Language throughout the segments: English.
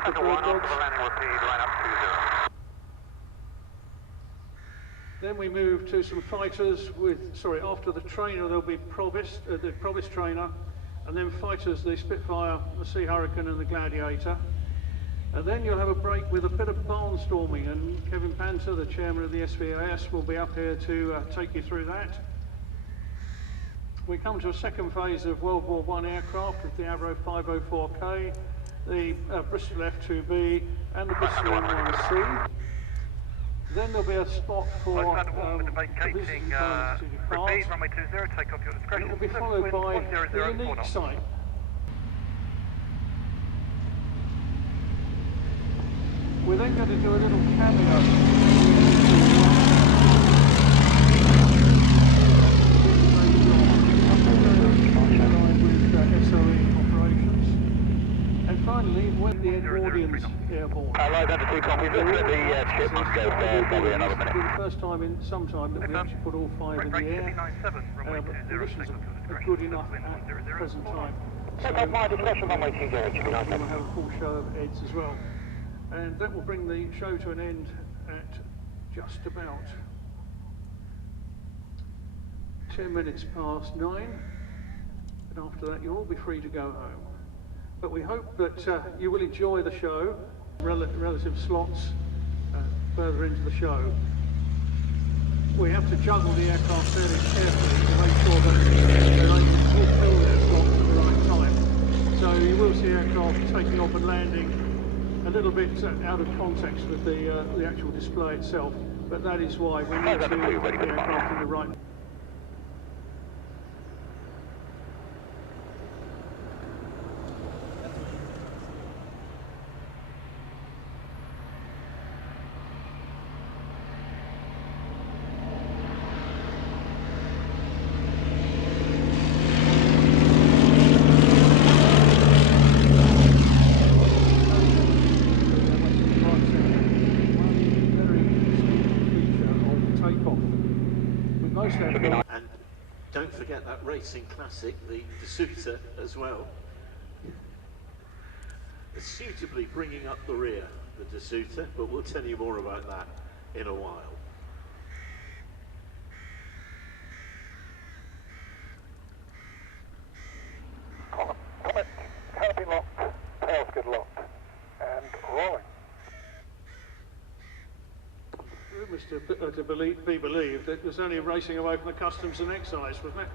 after bird dogs. Then we move to some fighters after the trainer there'll be the Provost trainer, and then fighters, the Spitfire, the Sea Hurricane and the Gladiator. And then you'll have a break with a bit of barnstorming, and Kevin Panther, the chairman of the SVAS, will be up here to take you through that. We come to a second phase of World War I aircraft with the Avro 504K, the Bristol F2B and the Bristol M1C. Then there'll be a spot for visiting parts. And it will be followed by the unique site. We're then going to do a little cameo. Finally, when the Edwardians airborne. Hello, that's two copies. The ship must go there probably another minute. It's the first time in some time that we actually put all five in the air. But conditions are good enough at the present time. So we'll have a full show of Eds as well. And that will bring the show to an end at just about 10 minutes past 9. And after that, you'll all be free to go home. But we hope that you will enjoy the show, relative slots further into the show. We have to juggle the aircraft fairly carefully to make sure that they're able to fulfill their slots at the right time. So you will see aircraft taking off and landing a little bit out of context with the actual display itself, but that is why we need to get the aircraft in the right. And don't forget that racing classic, the D'Souza as well. It's suitably bringing up the rear, the D'Souza, but we'll tell you more about that in a while. Canopy locked, tail skid locked, and rolling. Rumours to be believed that it was only racing away from the customs and excise, wasn't it?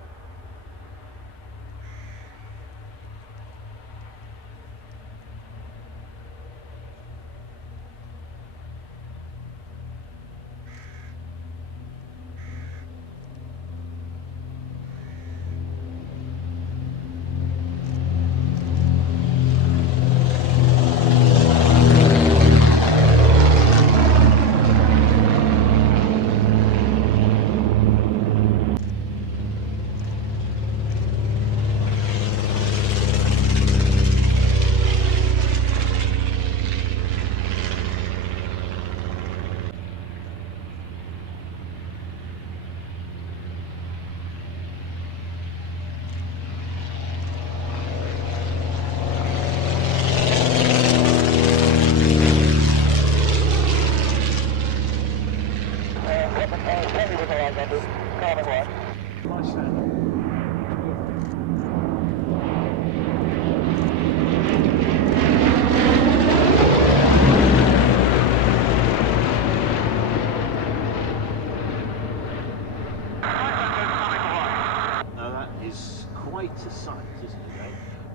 Quite a sight, isn't it, eh?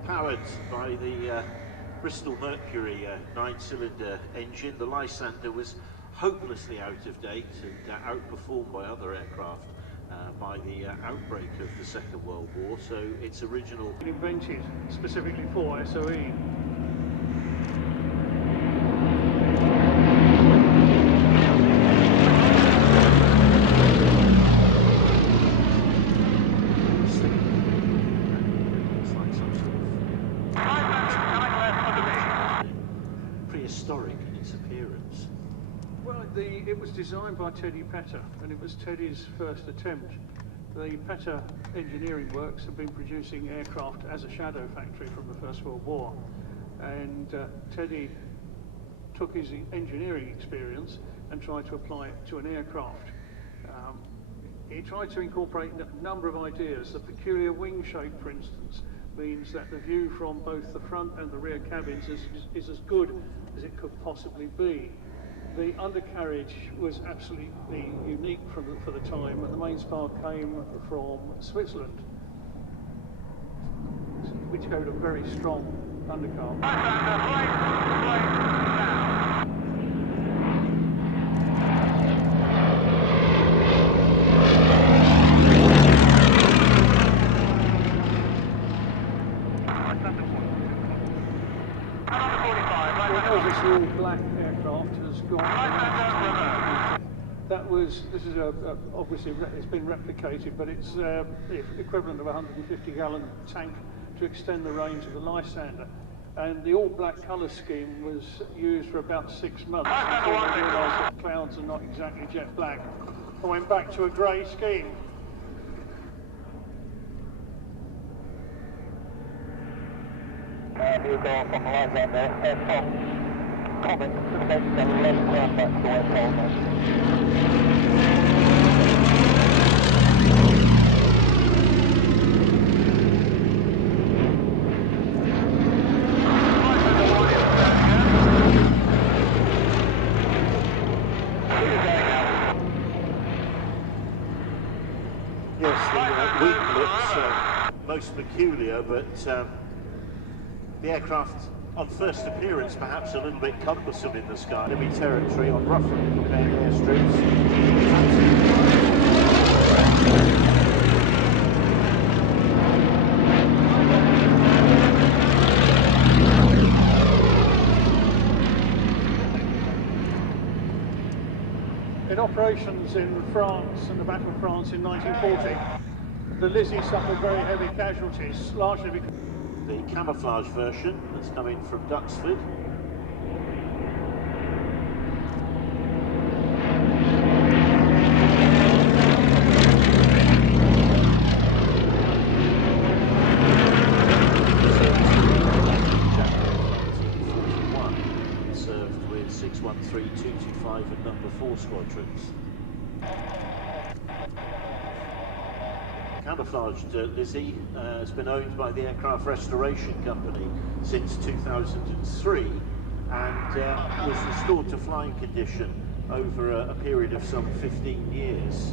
Powered by the Bristol Mercury 9-cylinder engine. The Lysander was hopelessly out of date and outperformed by other aircraft by the outbreak of the Second World War, so its original... Invented specifically for SOE. Prehistoric in its appearance. Well, it was designed by Teddy Petter, and it was Teddy's first attempt. The Petter Engineering Works have been producing aircraft as a shadow factory from the First World War, and Teddy took his engineering experience and tried to apply it to an aircraft. He tried to incorporate a number of ideas. The peculiar wing shape, for instance, means that the view from both the front and the rear cabins is as good as it could possibly be. The undercarriage was absolutely unique for the time, and the main spar came from Switzerland, which showed a very strong undercar. This all-black aircraft has gone. This is obviously it's been replicated, but it's the equivalent of a 150-gallon tank to extend the range of the Lysander. And the all-black colour scheme was used for about 6 months until they realised that clouds are not exactly jet black. I went back to a grey scheme. You go from the Lysander, comment to the left turn back to West Holman. Yes, the wing looks most peculiar, but the aircraft on first appearance perhaps a little bit cumbersome in the sky. Enemy territory on roughly prepared airstrips. In operations in France and the Battle of France in 1940, the Lizzie suffered very heavy casualties, largely because the camouflage version that's coming from Duxford. Served with 613, 225 and number 4 squadrons. Camouflaged Lizzie has been owned by the Aircraft Restoration Company since 2003 and was restored to flying condition over a period of some 15 years.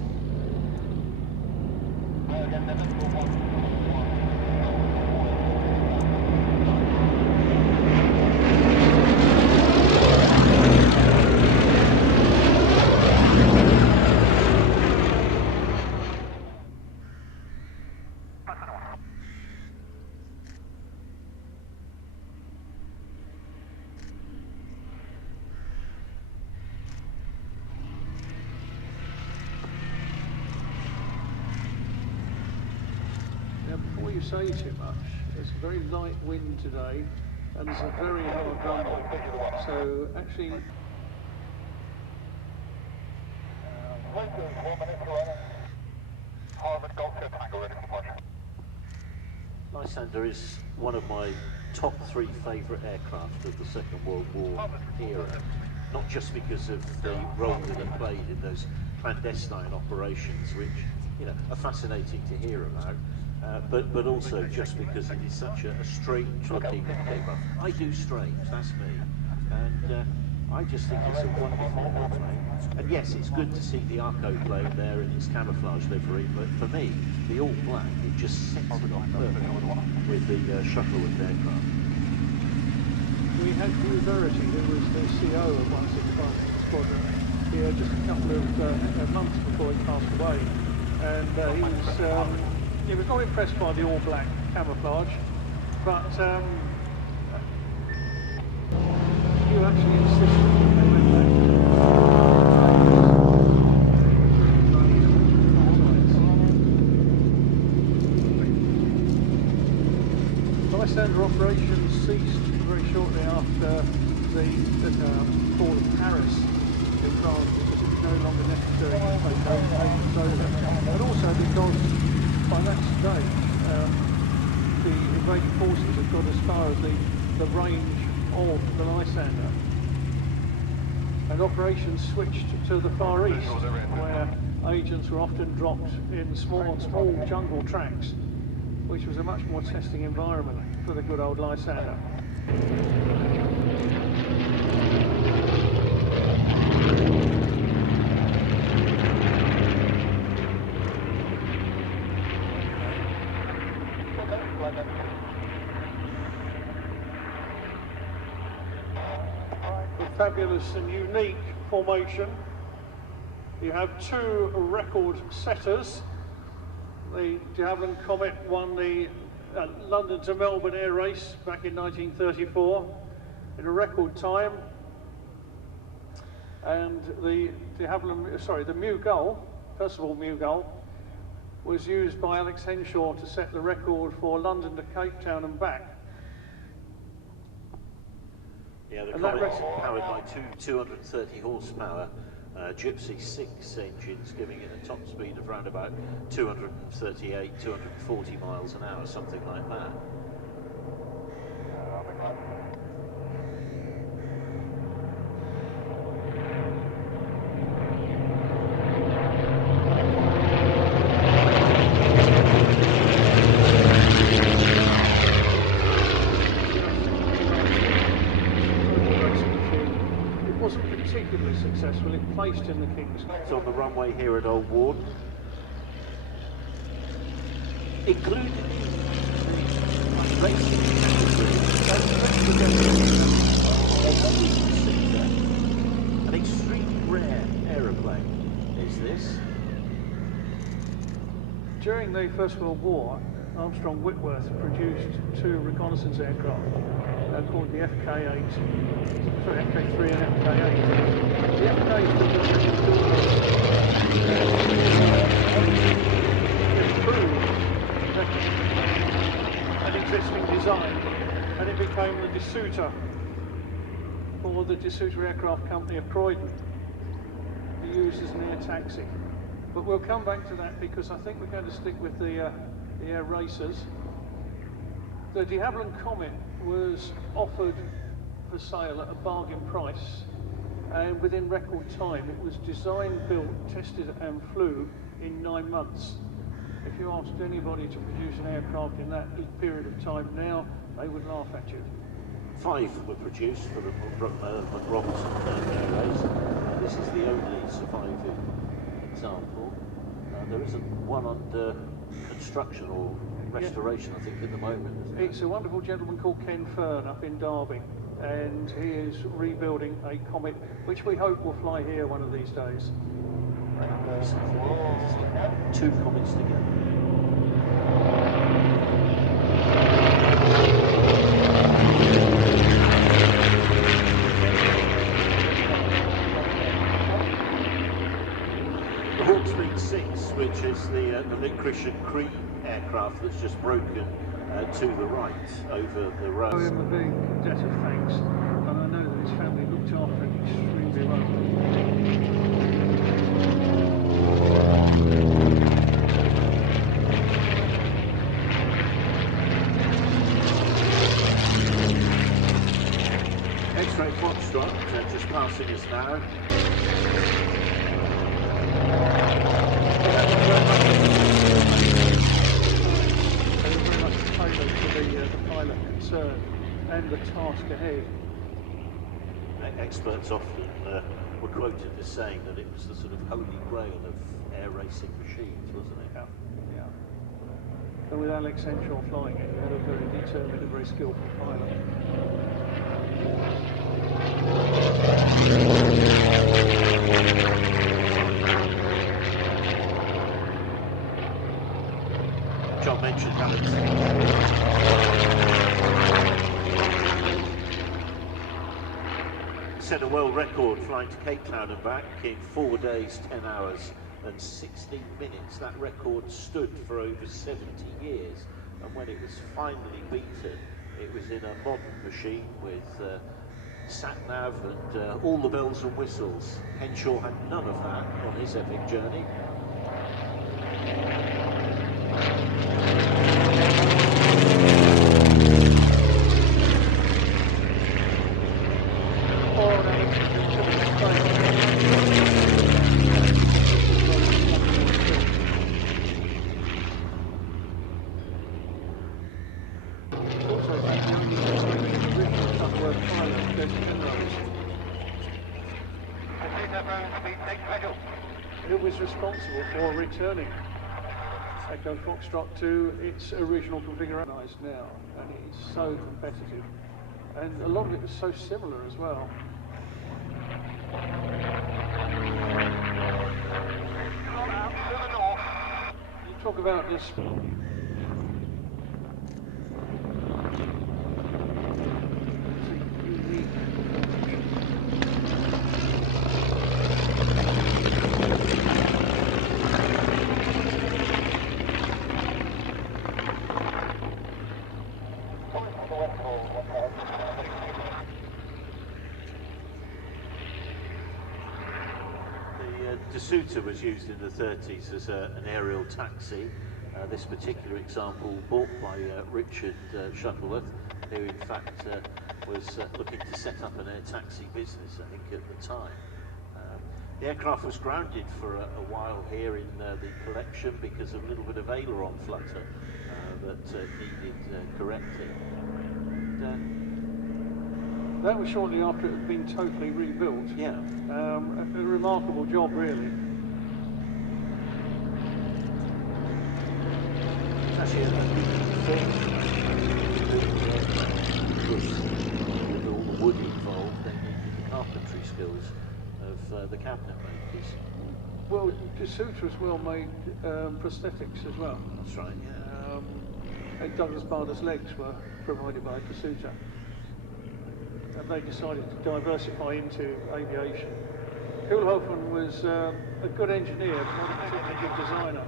Before you say too much, there's a very light wind today and there's a very hard runway. So actually... Lysander is one of my top 3 favourite aircraft of the Second World War era. Not just because of the role that it played in those clandestine operations, which are fascinating to hear about. But also just because it is such a strange looking aircraft. I do strange, that's me. And I just think it's a wonderful airplane. And yes, it's good to see the Arco plane there in its camouflage livery, but for me, the all black, it just sets it off perfectly with the Shuttleworth aircraft. We had Hugh Verity, who was the CO of 165 Squadron, here just a couple of months before he passed away. And he was not impressed by the all-black camouflage, but you actually insisted that they went back to Lysander operations ceased very shortly after the fall of Paris in France, because it was no longer necessary to take nations over, but also because by that stage, the invading forces had got as far as the range of the Lysander. and operations switched to the Far East, where agents were often dropped in small jungle tracks, which was a much more testing environment for the good old Lysander. A fabulous and unique formation. You have two record setters. The de Havilland Comet won the London to Melbourne air race back in 1934 in a record time, and the Mew Gull, Percival Mew Gull, was used by Alex Henshaw to set the record for London to Cape Town and back. Yeah, the Comet's powered by two 230 horsepower Gypsy 6 engines, giving it a top speed of around about 238, 240 miles an hour, something like that. Particularly successful, it placed in the King's Cup. It's on the runway here at Old Ward. Included the racing an extremely rare aeroplane is this. During the First World War, Armstrong Whitworth produced two reconnaissance aircraft called the FK3 and FK8. The FK improved an existing design, and it became the DeSuter, or the DeSuter Aircraft Company of Croydon, used as an air taxi. But we'll come back to that because I think we're going to stick with the air racers. The de Havilland Comet was offered for sale at a bargain price, and within record time it was designed, built, tested and flew in 9 months. If you asked anybody to produce an aircraft in that period of time now, they would laugh at you. 5 were produced for the McRobinson Airways. This is the only surviving example. There isn't one under construction or restoration, I think, at the moment. It's a wonderful gentleman called Ken Fern up in Derby, and he is rebuilding a Comet which we hope will fly here one of these days. Two Comets together. The Hawkspeed 6, which is the Licorice and Cream aircraft that's just broken to the right over the road. I owe him a big debt of thanks, and I know that his family looked after him extremely well. X-ray Foxtrot just passing us now. The pilot concern and the task ahead. Experts often were quoted as saying that it was the sort of holy grail of air racing machines, wasn't it? Yeah, yeah. But with Alex Henshaw flying it, you had a very determined and very skillful pilot. John mentioned Alex. Set a world record flying to Cape Town and back in 4 days, 10 hours and 16 minutes. That record stood for over 70 years, and when it was finally beaten, it was in a modern machine with sat-nav and all the bells and whistles. Henshaw had none of that on his epic journey. also think the only original Shuttleworth pilot, Des Penrose. Who was responsible for returning Echo Foxtrot to its original configuration now, and it's so competitive, and a lot of it was so similar as well. You talk about this. De Suter was used in the 30s as an aerial taxi. This particular example bought by Richard Shuttleworth, who in fact was looking to set up an air taxi business, I think, at the time. The aircraft was grounded for a while here in the collection because of a little bit of aileron flutter that needed correcting. That was shortly after it had been totally rebuilt. Yeah. A remarkable job, really. It's actually a with all the wood involved, they needed the carpentry skills of the cabinet makers. Well, De Suter as well made prosthetics as well. That's right, yeah. And Douglas Bader's legs were provided by De Suter. And they decided to diversify into aviation. Kuhlhofen was a good engineer, but not a particularly good designer.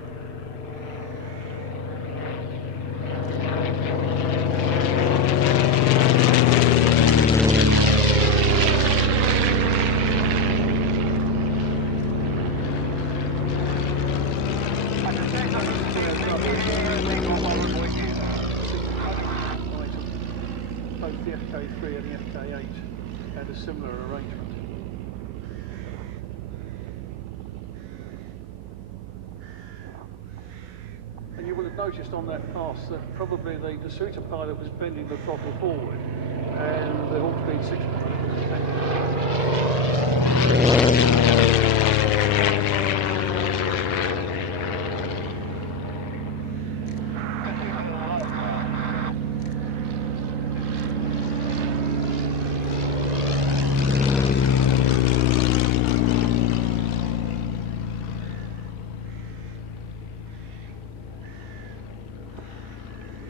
Both the FK3 and the FK8 had a similar arrangement. And you will have noticed on that pass that probably the De Suter pilot was bending the throttle forward and the Hawk Speed 6 pilot was bending.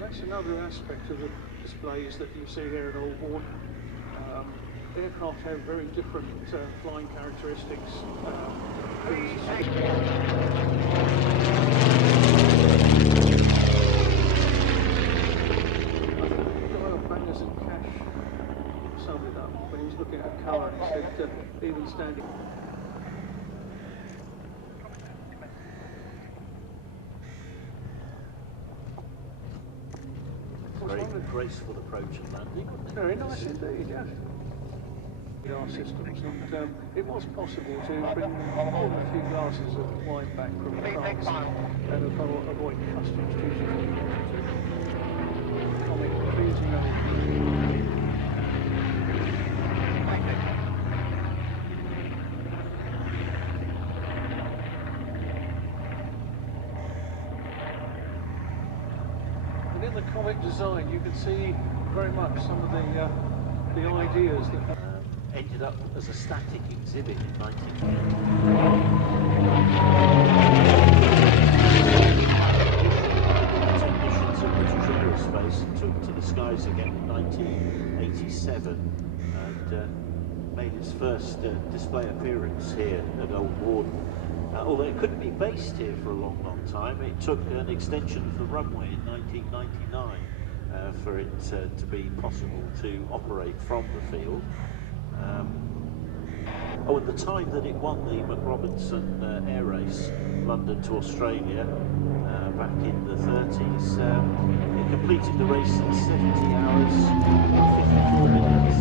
That's another aspect of the displays that you see here at Aldbourne. Aircraft have very different flying characteristics. Bangers and Cash summed it up when he was looking at a car and he said even standing. Very graceful approach and landing. Very nice indeed, yes. Our systems, and it was possible to bring a few glasses of wine back from France and avoid customs duty. Comic pleasing And in the comic design, you can see very much some of the ideas that ended up as a static exhibit in 1980. Technicians of British Aerospace took to the skies again in 1987 and made its first display appearance here at Aldbourne. Although it couldn't be based here for a long, long time, it took an extension of the runway in 1999 for it to be possible to operate from the field. At the time that it won the McRobinson Air Race, London to Australia, back in the 30s, it completed the race in 70 hours and 54 minutes.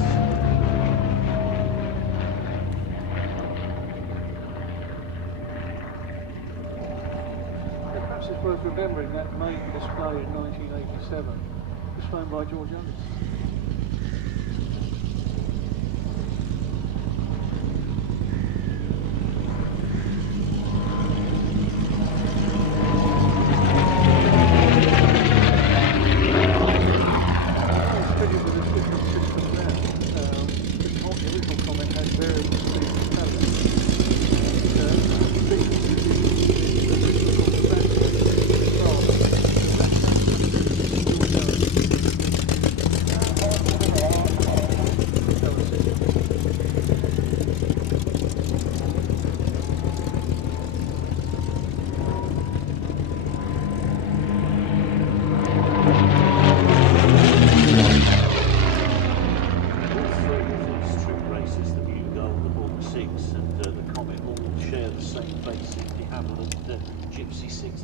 Perhaps it's worth remembering that main display in 1987 was flown by George Young.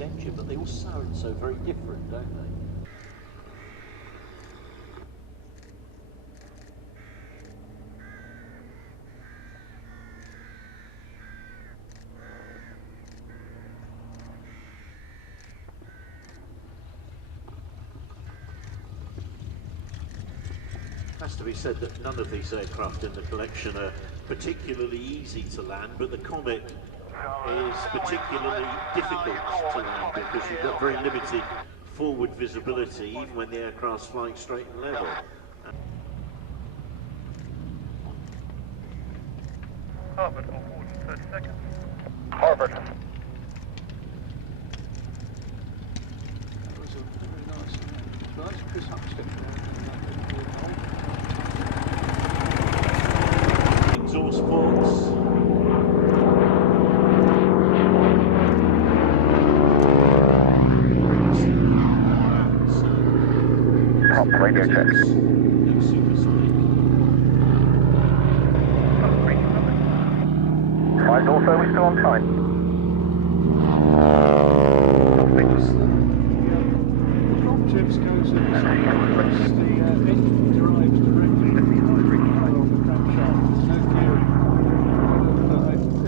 Engine, but they all sound so very different, don't they? Has to be said that none of these aircraft in the collection are particularly easy to land, but the Comet is particularly difficult to land because you've got very limited forward visibility even when the aircraft's flying straight and level. Harvard, on board in 30 seconds. Harvard. That was a very nice. Well, that's Chris Huxton. Exhaust ports. Radio check. Five also, we're still on time. The prop tips goes at the engine drives directly on the crankshaft. There's no gearing.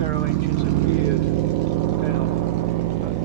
Aero engines are geared down. But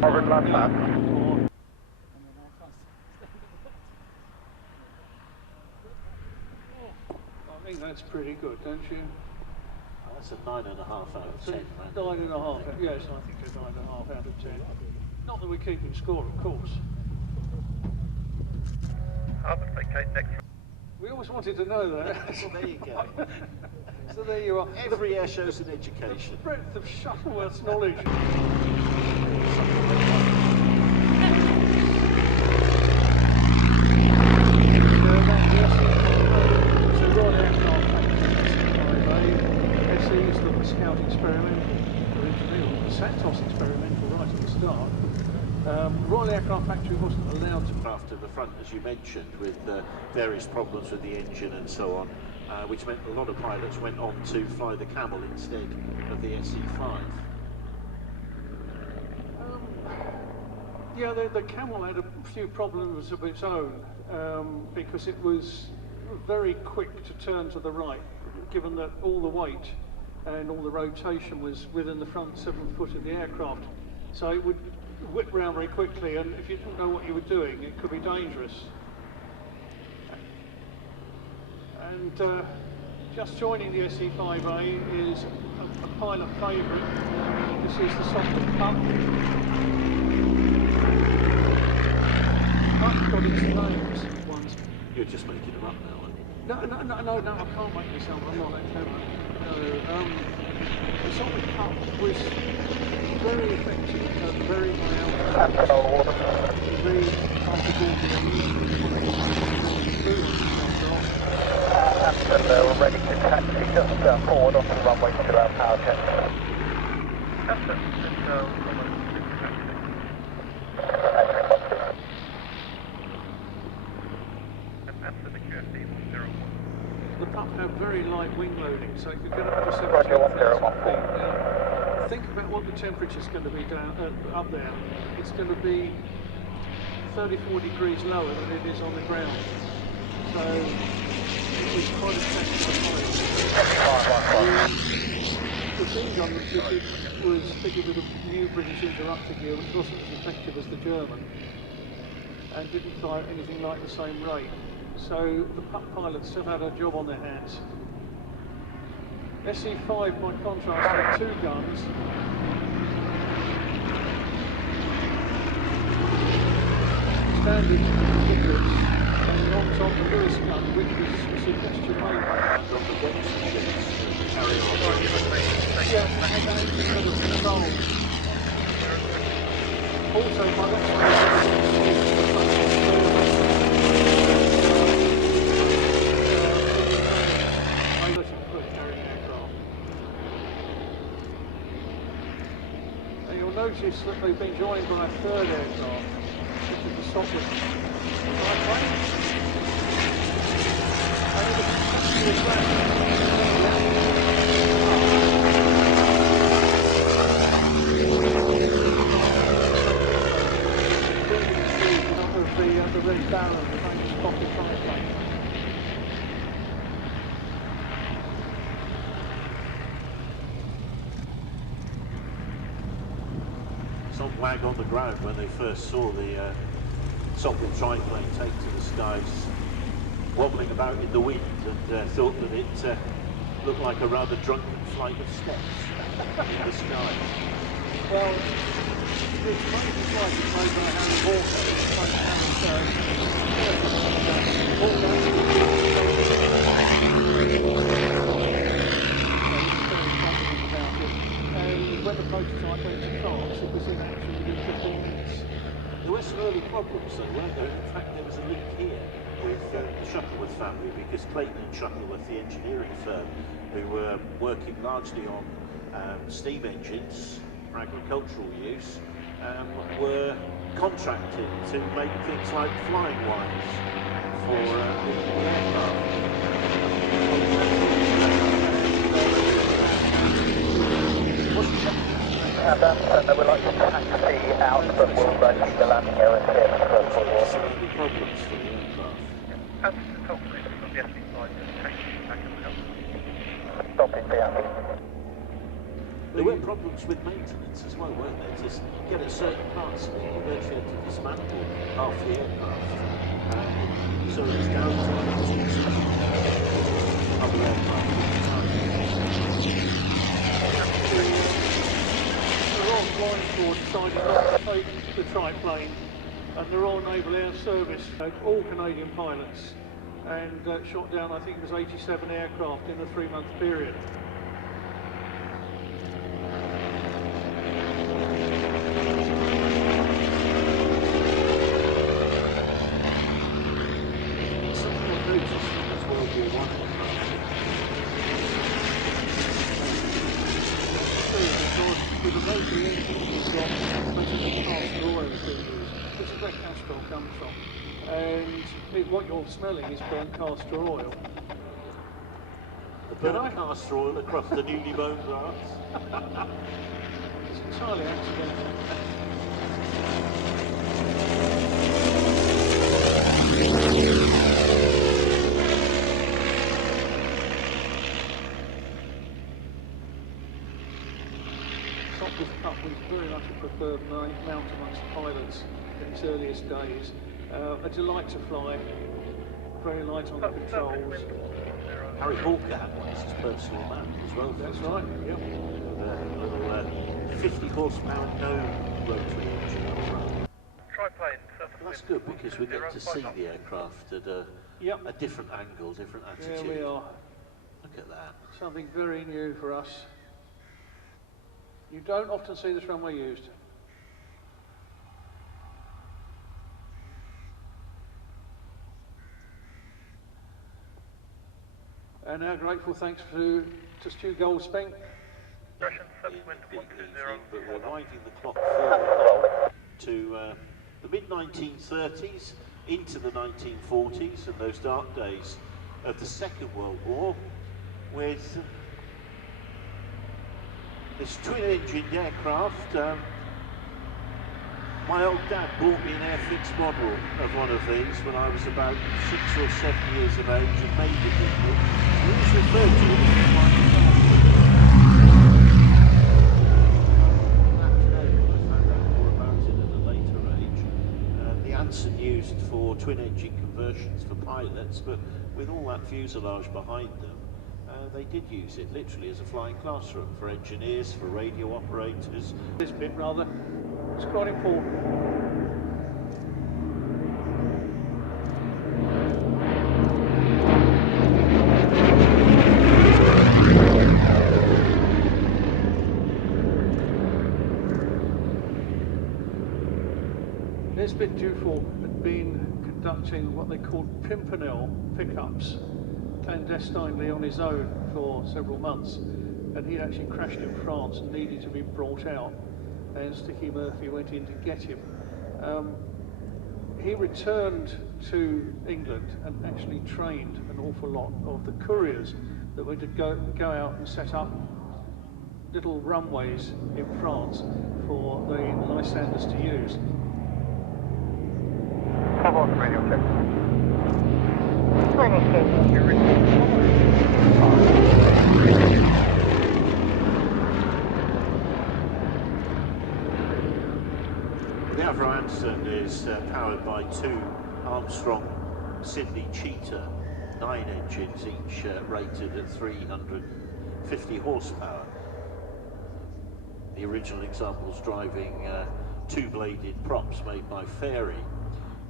Harvard land map. I think that's pretty good, don't you? That's a 9.5 out of 10. 9.5, yes, I think a 9.5 out of 10. Not that we're keeping score, of course. Harvard, vacate next. We always wanted to know that. Well, there you go. So there you are. Every air show's an education. The breadth of Shuttleworth's knowledge. Scout experimental originally, or the Santos experimental right at the start. Royal Aircraft Factory wasn't allowed to. After the front, as you mentioned, with various problems with the engine and so on, which meant a lot of pilots went on to fly the Camel instead of the SE5. Yeah, the Camel had a few problems of its own because it was very quick to turn to the right, given that all the weight and all the rotation was within the front 7 foot of the aircraft. So it would whip round very quickly, and if you didn't know what you were doing, it could be dangerous. And just joining the SE5A is a pilot favourite. This is the Softer Pup. Pup got its names once. You're just making them up now, aren't you? No, I can't make this up. I'm not that clever. No, the Shuttleworth Cup was very effective at very high altitude. Very hard to go we're ready to taxi just forward onto the runway to our power check. The pup have very light wing loading, so it could get up to 17,000 Roger, 101. feet. Now, think about what the temperature's going to be down up there. It's going to be 34 degrees lower than it is on the ground. So it's quite a test for the pilot. The thing on the ticket was fitted with a new British interrupter gear, which wasn't as effective as the German, and didn't fire at anything like the same rate. So the pilots still had a job on their hands. SE5 by contrast had 2 guns. Standard tickets, and on top the Lewis gun, which was a suggestion made by And on the box machines, carry on. Also, by that and you'll notice that they've been joined by a 3rd aircraft, which is the Shuttleworth triplane. And it was the red barrel of the famous pocket triplane. Some wag on the ground when they first saw the Shuttleworth triplane take to the skies, wobbling about in the wind, and thought that it looked like a rather drunken flight of steps in the sky. Well, it's funny to fly to play by Harry Walker, it's like and when the prototype went to France, it was in action within 15 minutes. There were some early problems though, weren't there? In fact, there was a leak here with the Shuttleworth family, because Clayton and Shuttleworth, the engineering firm, who were working largely on steam engines for agricultural use, were contracted to make things like flying wires for the aircraft. And we would like to taxi out, but we'll keep the landing area clear first of all. Any problems for the aircraft? As the top of the SE5, just taxi back and help. Stop it, yeah. There were problems with maintenance as well, weren't there? Just get at certain parts of it, you virtually had to dismantle half the aircraft. So it's down to other aircraft at the time. The Royal Flying Corps decided not to take the triplane, and the Royal Naval Air Service, all Canadian pilots, and shot down, I think it was 87 aircraft in a 3-month period. With a motor engine, you've got castor oil being used, which is where Castrol comes from. And what you're smelling is burnt castor oil. The burnt castor oil across the newly mown grass. It's entirely accidental. Shuttleworth Cup was very much a preferred mount amongst the pilots in its earliest days. A delight to fly, very light on the controls. Harry Walker had one as his personal mount as well. That's right, yep. With a little 50 horsepower no rotary engine up front. Triplane, That's good because we get to see the aircraft at a Yep. a different angle, different attitude. There we are. Look at that. Something very new for us. You don't often see this runway used. And our grateful thanks to Stu Goldsbank. Russian subsequent But 120. we're winding the clock forward to the mid-1930s, into the 1940s and those dark days of the Second World War, with this twin-engined aircraft. My old dad bought me an airfix model of one of these when I was about 6 or 7 years of age and made it with me. He was referred to it as my I found out more about it at a later age. The Anson used for twin-engine conversions for pilots, but with all that fuselage behind them, they did use it literally as a flying classroom for engineers, for radio operators. This bit rather, it's quite important. Nesbitt Dufault had been conducting what they called Pimpernel pickups clandestinely on his own for several months, and he'd actually crashed in France and needed to be brought out, and Sticky Murphy went in to get him. He returned to England and actually trained an awful lot of the couriers that were to go out and set up little runways in France for the Lysanders to use. Come on, radio check. The Avro Anson is powered by two Armstrong Sydney Cheetah 9 engines, each rated at 350 horsepower. The original examples driving two-bladed props made by Fairey.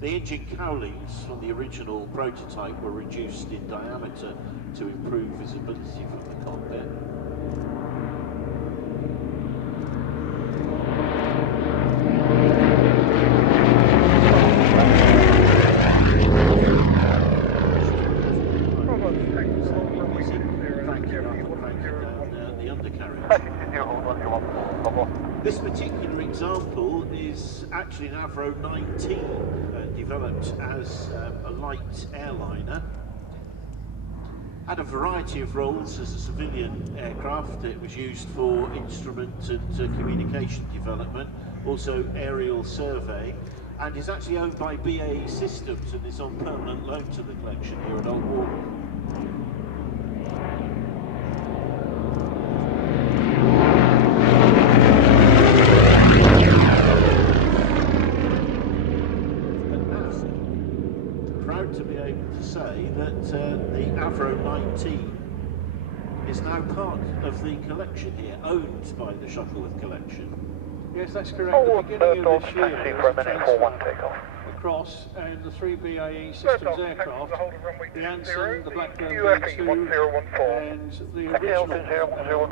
The engine cowlings from the original prototype were reduced in diameter to improve visibility from the cockpit. The undercarriage. This particular example is actually an Avro 19, developed as a light airliner. Had a variety of roles as a civilian aircraft. It was used for instrument and communication development, also aerial survey, and is actually owned by BAE Systems and is on permanent loan to the collection here at Old Warden. To be able to say that the Avro 19 is now part of the collection here, owned by the Shuttleworth collection. Yes, that's correct. At the beginning of this year, there was a transfer across, and the three BAE Systems aircraft, the Anson, the Blackburn B2, and the original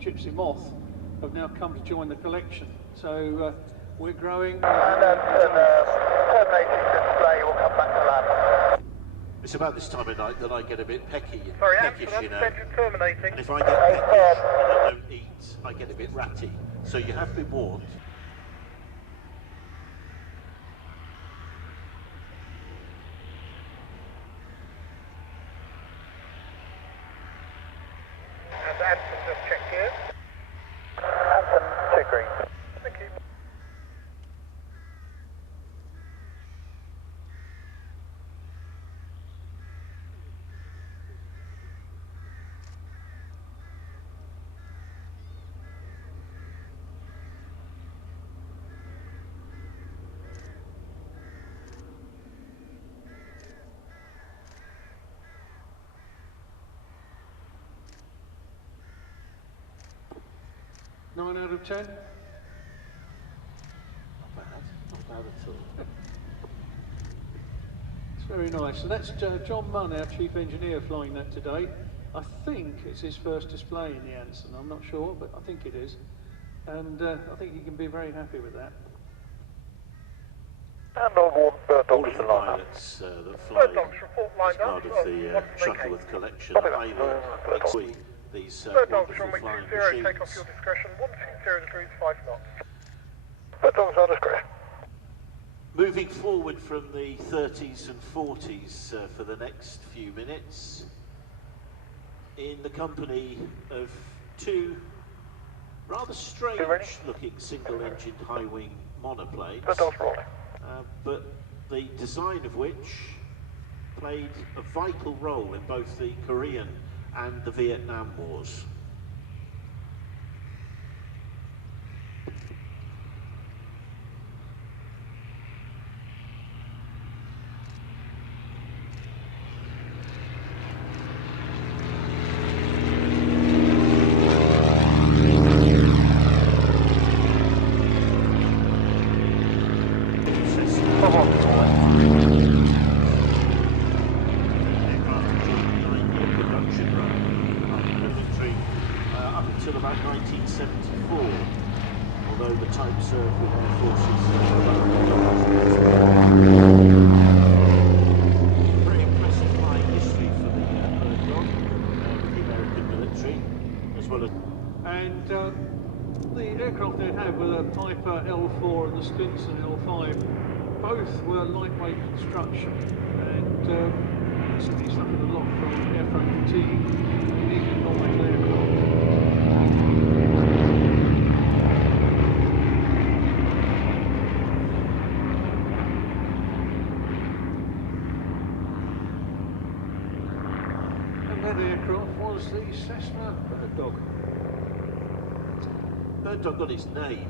Gypsy Moth, have now come to join the collection. So we're growing. It's about this time of night that I get a bit peckish, you know. And if I get peckish and I don't eat, I get a bit ratty. So you have been warned. And Anson just checked here. Anson, check green. Thank you. Nine out of 10. Not bad at all. It's Very nice. So that's John Munn, our chief engineer, flying that today. I think it's his first display in the Anson. I'm not sure, but I think it is. And I think you can be very happy with that. And on board bird All dogs of the to line up. pilots that fly Bird dogs report as lined part up. of the Shuttleworth collection are highly enjoy these Bird dogs wonderful from flying 20, take off machines. your discretion, 120 degrees, 5 knots. Bird dogs are discretion. Moving forward from the 30s and 40s for the next few minutes, in the company of two rather strange looking single-engined high-wing monoplanes, Bird dogs rolling. but the design of which played a vital role in both the Korean and the Vietnam Wars. Until about 1974, although the type served with Air Forces very impressive flying history for the bird dog with the American military, as well as. And the aircraft they had with the Piper L4 and the Stinson L5, both were lightweight construction, and certainly suffered a lot from airframe fatigue in the economic aircraft. That aircraft was the Cessna Bird Dog. Bird Dog got its name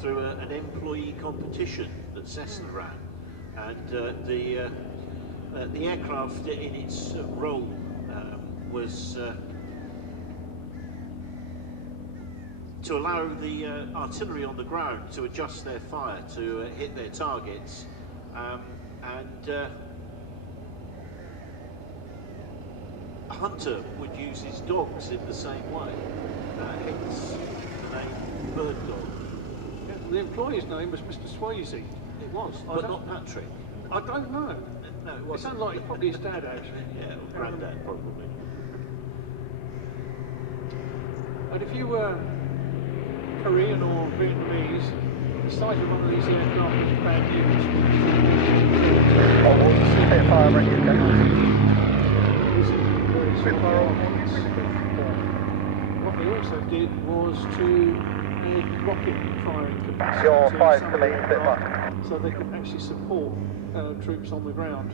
through an employee competition that Cessna ran, and the aircraft in its role was to allow the artillery on the ground to adjust their fire to hit their targets, and a hunter would use his dogs in the same way, hence the name Bird Dog. Yeah, the employee's name was Mr. Swayze. It was, but not Patrick. I don't know. No, it It wasn't. sounded like probably his dad, actually. Yeah, or Grandad probably. And if you were Korean or Vietnamese, the sight of one of these aircraft was bad news. On board the Spitfire ready to go. Spitfire on board, What they also did was to add rocket firing capacity Your to 5 some to me, aircraft, Spitfire. so they could actually support troops on the ground.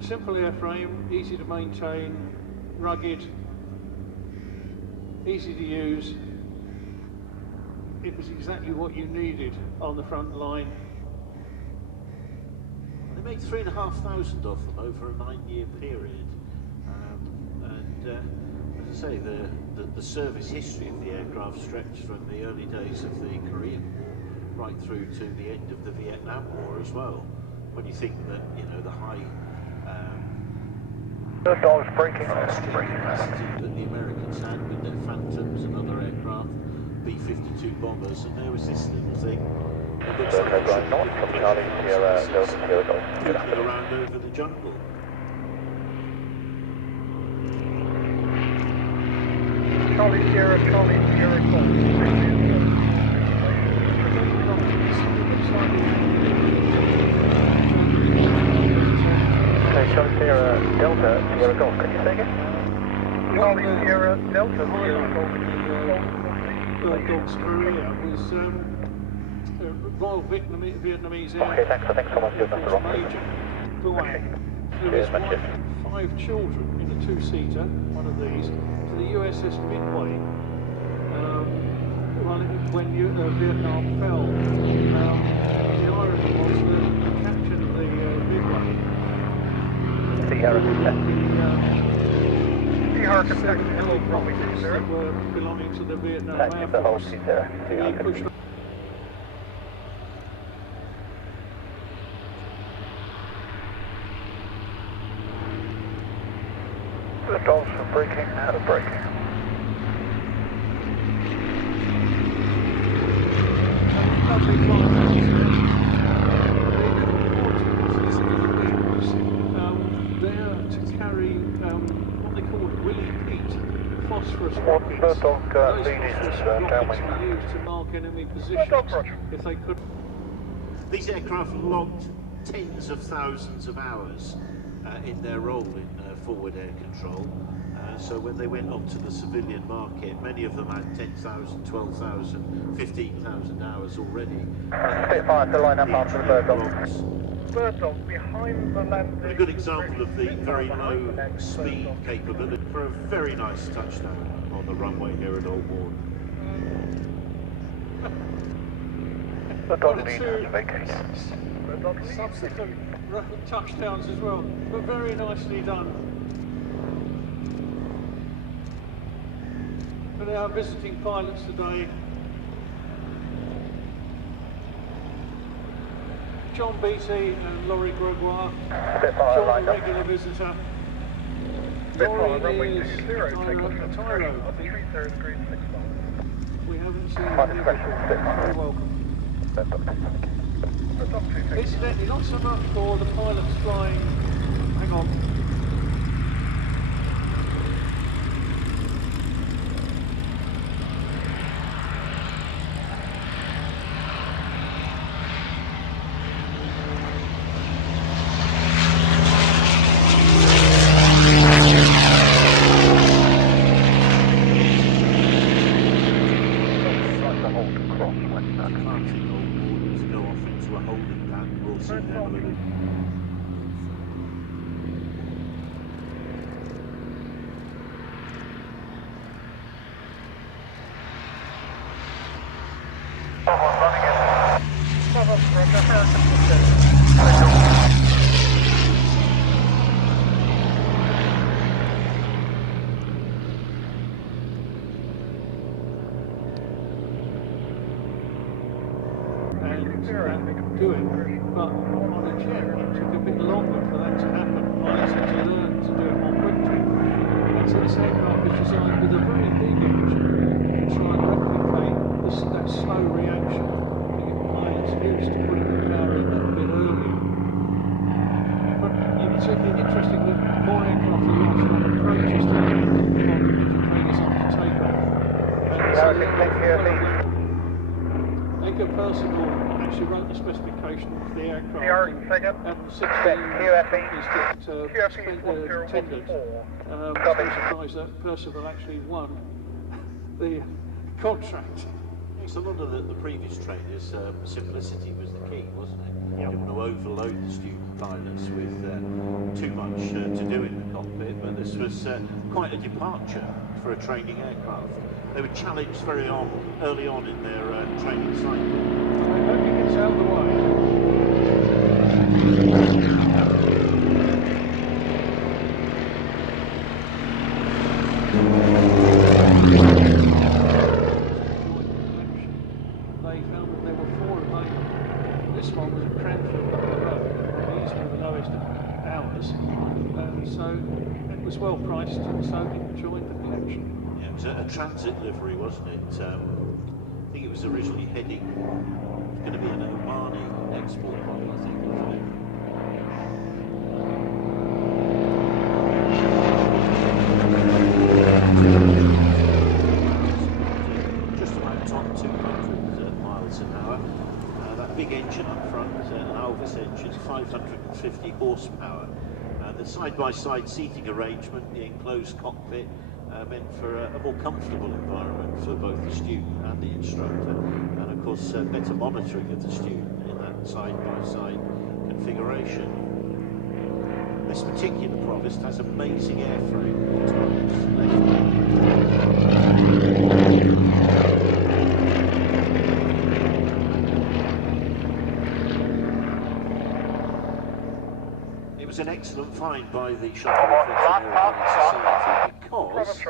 Simple airframe, easy to maintain, rugged, easy to use. It was exactly what you needed on the front line. They made 3,500 of them over a 9-year period, and as I say, the service history of the aircraft stretched from the early days of the Korean War right through to the end of the Vietnam War as well. When you think that, you know, the high Bird dogs breaking fast jet capacity that the Americans had with their Phantoms and other aircraft, B-52 bombers, and there was this little thing. It looks like it should North from Charlie, Sierra, Delta, Sierra Golf. Good be afternoon. around over the jungle. Charlie, Sierra, Golf. Okay, Charlie, Sierra, Delta, Sierra Golf. Can you say again? Charlie, Sierra, Delta, Sierra Golf. Bird Dog's career was Royal Vietnamese Air Okay, thanks. I think someone's given us the wrong Major Buang, who Cheers, was man, one cheers. of 5 children in a 2-seater, one of these, to the USS Midway. When Vietnam fell, the irony was that the captain of the Midway, Sierra, the helicopters that were belonging to the Vietnam thank you Air for the whole Force, Sierra. he pushed The dogs are braking, braking. Lovely climates there. They're to carry what they call willy peat, phosphorus rockets. Those Those lead is phosphorus rockets downwind. were used to mark enemy positions if they could. These aircraft logged tens of thousands of hours in their role in forward air control. So when they went onto the civilian market, many of them had 10,000, 12,000, 15,000 hours already. Spitfire to line up after the bird dog. Bird dog behind the landing. A good example of the very low speed capability for a very nice touchdown on the runway here at Old Bourne. The dog lead has vacated. Subsequent touchdowns as well, but very nicely done. But our visiting pilots today, John Beattie and Laurie Gregoire. Spitfire John, a lined up. regular visitor. Spitfire, runway Laurie is 20, a take off the tyro, I think. Treat there is green 6 miles. We haven't seen Fine him expression, before. Spitfire. Very welcome. Bird dog. Bird dog 2, Incidentally, not so much for the pilots flying. Hang on. Like the hold cross when that. Planting Old Bourne to go off into a holding pattern. We'll see them a little. Running in. Cover from the Hurricane. and do it. But on a jet, it took a bit longer for that to happen. Pilots had to learn to do it more quickly. And so this aircraft was designed with a very big engine to try and replicate that slow reaction to get pilots used to putting the power in that bit earlier. But it's interesting that more aircraft are lost on approaches to the engine failures after takeoff. And so Edgar Percival actually wrote the specification of the aircraft, and the 16 companies that tendered. I'm very surprised that Percival actually won the contract. So a lot of the previous trainers, simplicity was the key, wasn't it? You didn't want to overload the student pilots with too much to do in the cockpit, but this was quite a departure for a training aircraft. They were challenged very early on in their training cycle. I hope he gets out of the way. They found that there were 4 available. This one was at Cranfield up the road, easily the lowest hours, and so it was well priced, and so it joined the collection. Yeah, it was a transit livery, wasn't it? I think it was originally heading, going to be an Omani export model, I think, wasn't it? Just about top 200 miles an hour. That big engine up front, an Alvis engine, 550 horsepower. The side-by-side seating arrangement, the enclosed cockpit, meant for a more comfortable environment for both the student and the instructor, and of course better monitoring of the student in that side-by-side configuration. This particular Provost has amazing airframe. It was an excellent find by the Shuttleworth Society because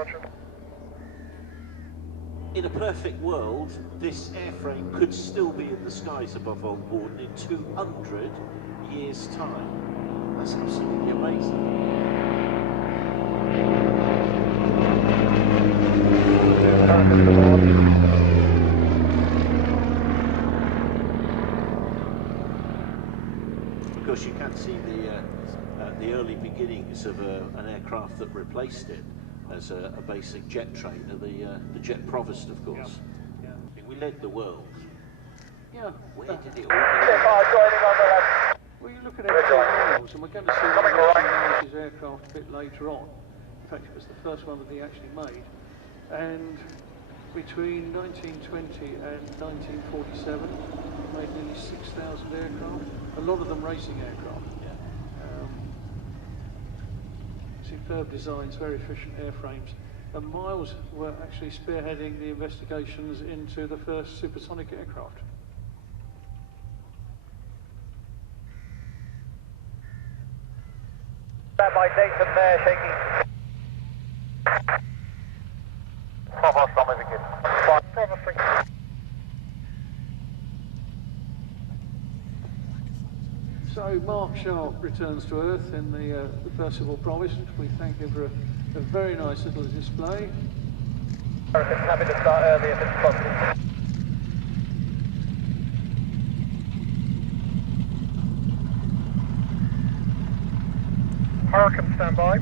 in a perfect world, this airframe could still be in the skies above Old Bourne in 200 years' time. That's absolutely amazing. course, you can see the early beginnings of an aircraft that replaced it as a basic jet trainer, the Jet Provost, of course. Yeah. We led the world. Yeah. Where did it all go? Well, you look at Miles, and we're going to see one of Mars' aircraft a bit later on. In fact, it was the first one that he actually made. And between 1920 and 1947, he made nearly 6,000 aircraft, a lot of them racing aircraft. Yeah. Superb designs, very efficient airframes. And Miles were actually spearheading the investigations into the first supersonic aircraft. Stand by, Dayton there, shaking. Bravo, stop moving in. Bravo, thank you. So Mark Sharp returns to Earth in the Percival Provost. We thank him for a very nice little display. Happy to start early if it's possible. Hurricane standby.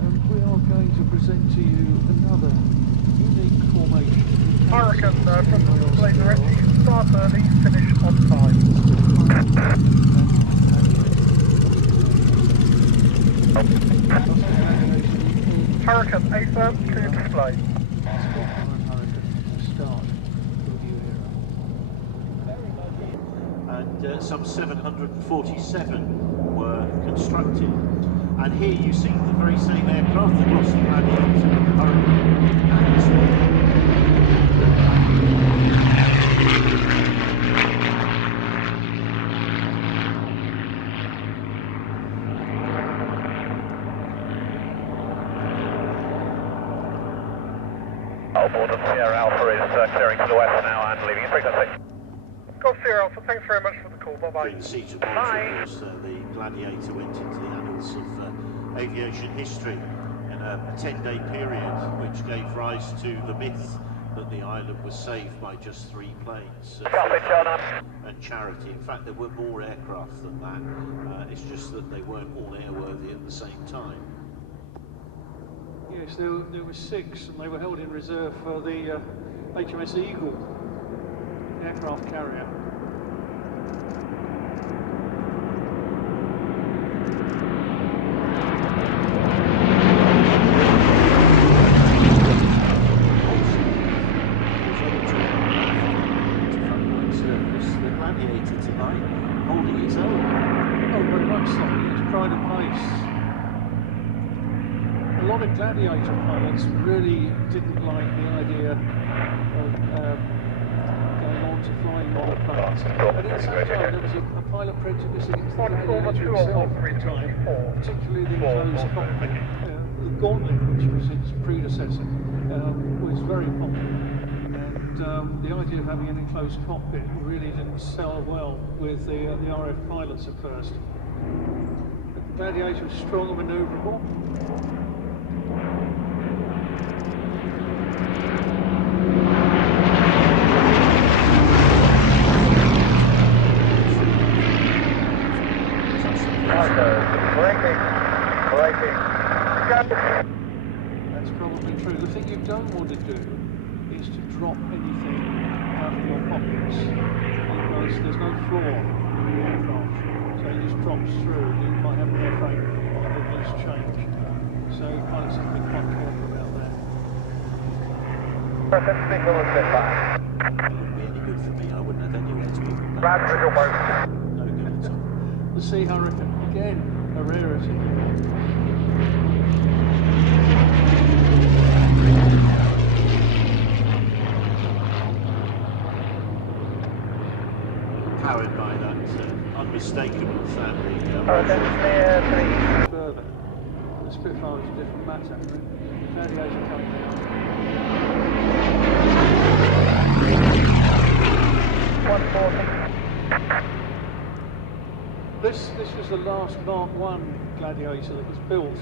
And we are going to present to you another unique formation. Hurricane from the display directly. Start early, finish on time. Hurricane A firm to display. And some 747 were constructed. And here you see the very same aircraft that lost the Gladiator, Board of Sierra Alpha is clearing to the west now and leaving frequency. Golf Sierra Alpha, thanks very much for the call. Bye-bye. During the siege of Montreal, the Gladiator went into the annals of aviation history in a 10-day period, which gave rise to the myth that the island was saved by just 3 planes and charity. In fact, there were more aircraft than that. It's just that they weren't all airworthy at the same time. Yes, there were 6, and they were held in reserve for the HMS Eagle aircraft carrier. The Gladiator tonight, holding its own. Oh, very much so. It's pride of place. A lot of Gladiator pilots really didn't like the idea of going on to flying monoplanes. But at the same time, there was a pilot prejudice against the Gladiator itself at the time, particularly the enclosed cockpit. The Gauntlet, which was its predecessor, was very popular. And the idea of having an enclosed cockpit really didn't sell well with the RF pilots at first. The Gladiator was strong and manoeuvrable. That's probably true. The thing you don't want to do is to drop anything out of your pockets, because there's no floor in the aircraft, so it just drops through. You might have an airframe with loose change, so pilots have to be quite careful about that. It wouldn't be any good for me. I wouldn't have anywhere to put them back. No good at all. The Sea Hurricane, again, a rarity. Powered by that unmistakable sounding Further, the Spitfire is a different matter. The Gladiator coming down. 140. This was the last Mark I Gladiator that was built,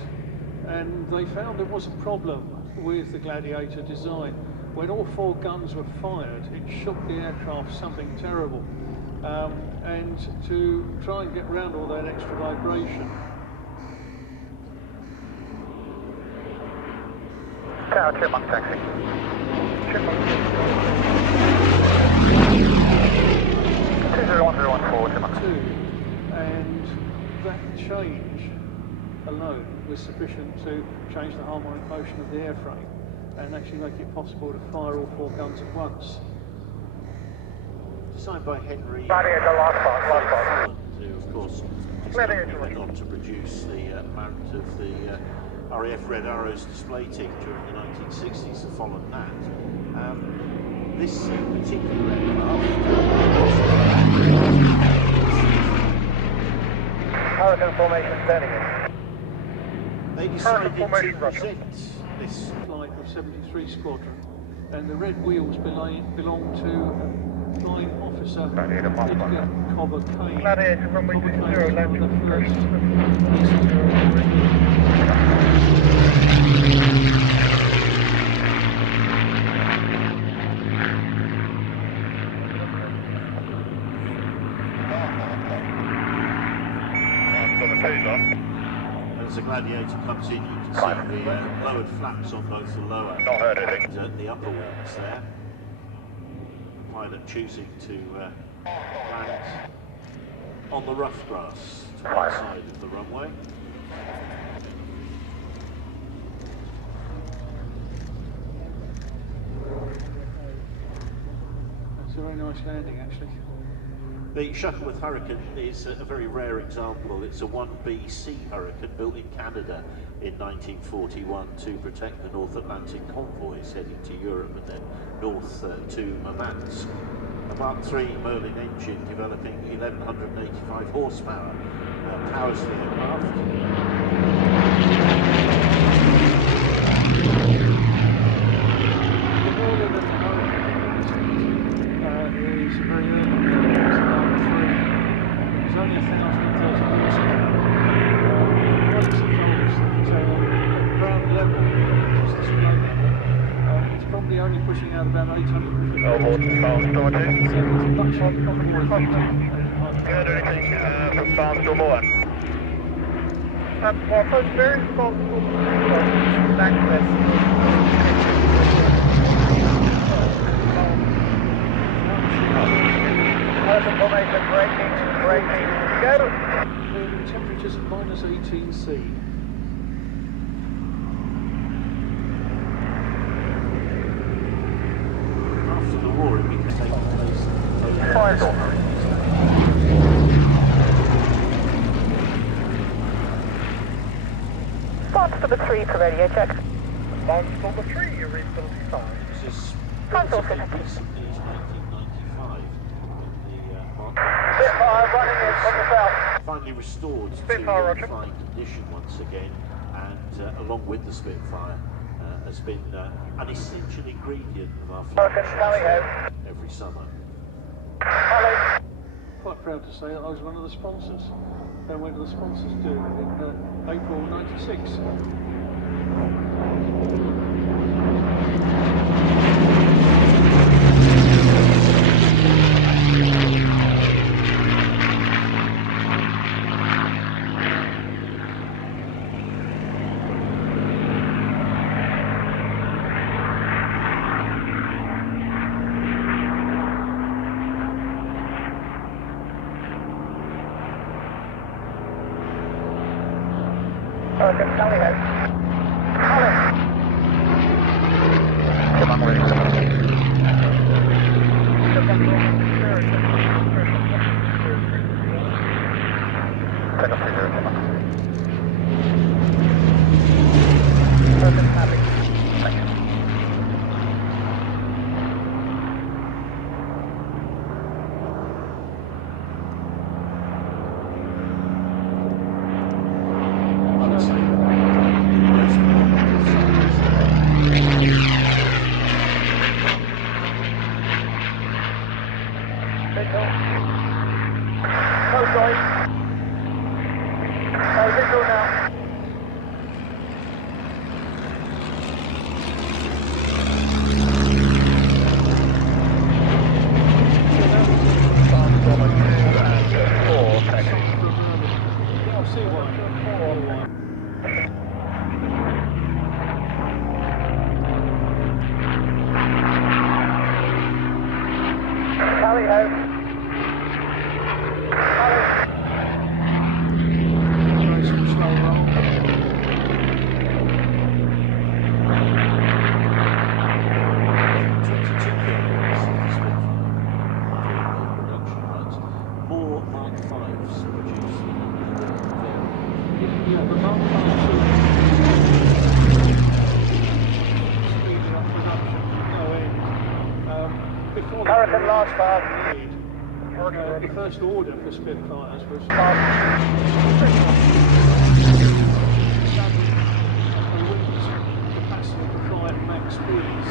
and they found there was a problem with the Gladiator design. When all 4 guns were fired, it shook the aircraft something terrible. and to try and get around all that extra vibration. Tower Chipmunk taxi. Chipmunk. 20114 Chipmunk. 2, and that change alone was sufficient to change the harmonic motion of the airframe and actually make it possible to fire all 4 guns at once. Designed by Henry Gladiator, last part. who of course Gladiator. went on to produce the mount of the RAF Red Arrows display team during the 1960s that followed that. This particular aircraft Hurricane formation standing in. they decided to formation, Roger. present this Flight of 73 Squadron, and the red wheels belong to Flying Officer Gladiator, pass by. Edgar Cobber Kane. Gladiator, runway Cobber 20, Kane was one landing of the first As the Gladiator comes in, you can see the lowered flaps on both the lower Not heard anything. and the upper wings there. The pilot choosing to land on the rough grass to one side of the runway. That's a very nice landing, actually. The Shuttleworth Hurricane is a very rare example. It's a 1BC Hurricane built in Canada in 1941 to protect the North Atlantic convoys heading to Europe and then north to Murmansk. A Mark III Merlin engine developing 1185 horsepower powers the aircraft. The Merlin and the Hurricane is a very early it's only 1,030 horsepower. Once it goes at ground level, just display level, it's probably only pushing out about 850 Barnstormer 2. So it's much more efficient. Heard anything from Barnstormer 1? Well, so very responsible access. Open formation, braking, go. Temperatures at minus 18°C. After the war, it began taking place over Final. Barnstormer 3 for radio check. Barnstormer 3, you're readability 5. This is Cancel, relatively sir. recently, is 1995, when the Mark Spitfire running in from the south. finally restored Spitfire, to Roger. flying condition once again, and along with the Spitfire has been an essential ingredient of our flight Hurricane Tally Ho. every summer. Tally. Quite proud to say that I was one of the sponsors. And when did the sponsors do? In April '96. Hurricane Tally Ho. Tally. Come on, ready. Take off to 0, come on. Hurricane Tally. Thank you. Honestly, Take off. No, sorry. No, visual now. Barnstormer Tally ho. Nice and slow roll. 22 kilograms of the Spitfire production runs. More Mark 5s produced Yeah, the Mark 5 speeding up production, no end. Before that, Hurricane large bar. the first order for Spitfires was a wing's capacity to fly at max speeds.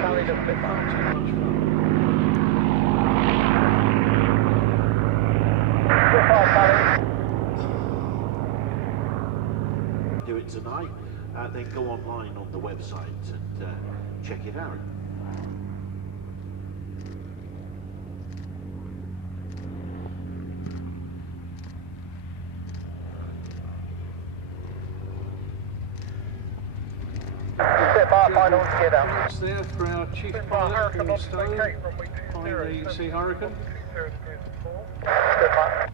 Tally the Spitfire. Too much fun. Spitfire, Tally. Do it tonight, then go online on the website and check it out. Spitfire, final gear down. That's there for our chief Spitfire, pilot, Hurricane Paul on Stone, vacate runway flying the Sea Hurricane. 20 Spitfire.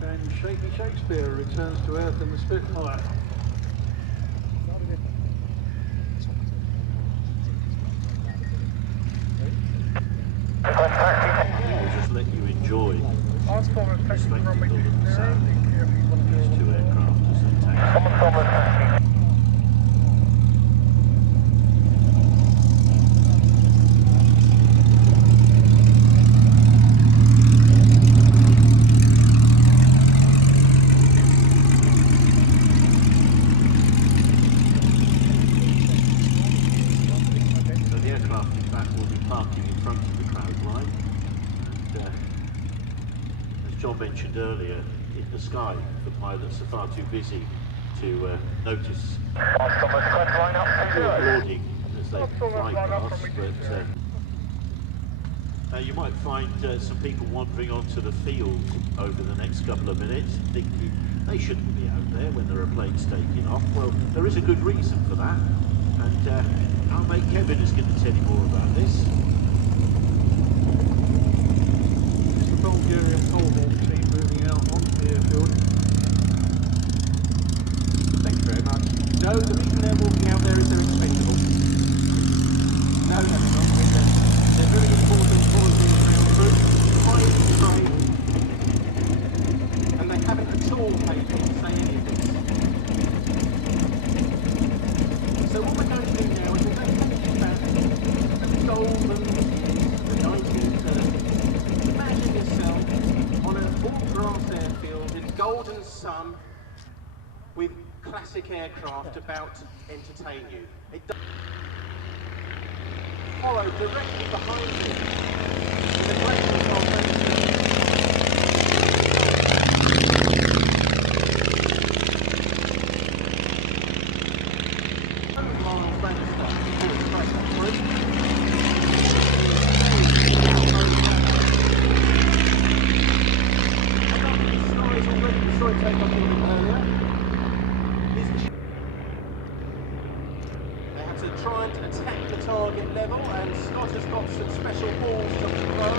And Shaky Shakespeare returns to Earth in the Spitfire. I'll just let you enjoy Thomas, the taxi runway spectacle of the 20, sound of these two aircraft as they taxi. Thomas, taxi. So the aircraft, in fact, will be parking in front of the crowd line. And as John mentioned earlier, in the sky, the pilots are far too busy to notice Thomas, line up, applauding as they fly past. But you might find some people wandering onto the field over the next couple of minutes thinking they shouldn't be out there when there are planes taking off. Well, there is a good reason for that. And our mate Kevin is going to tell you more about this. It's the Bulgarian pole vault team moving out onto the airfield. Thank you very much. No, the reason they're walking out there is they're expendable. No, they're not. They're very important for the ground crew, highly trained, and they haven't at all paid me to say any of this. So what we're going to do now is we're going to take you back to the golden the 1930s. Imagine yourself on an all-grass airfield in golden sun with classic aircraft about to entertain you. It does follow directly behind you in the great control center. They have to try and attack the target level, and Scott has got some special balls to throw.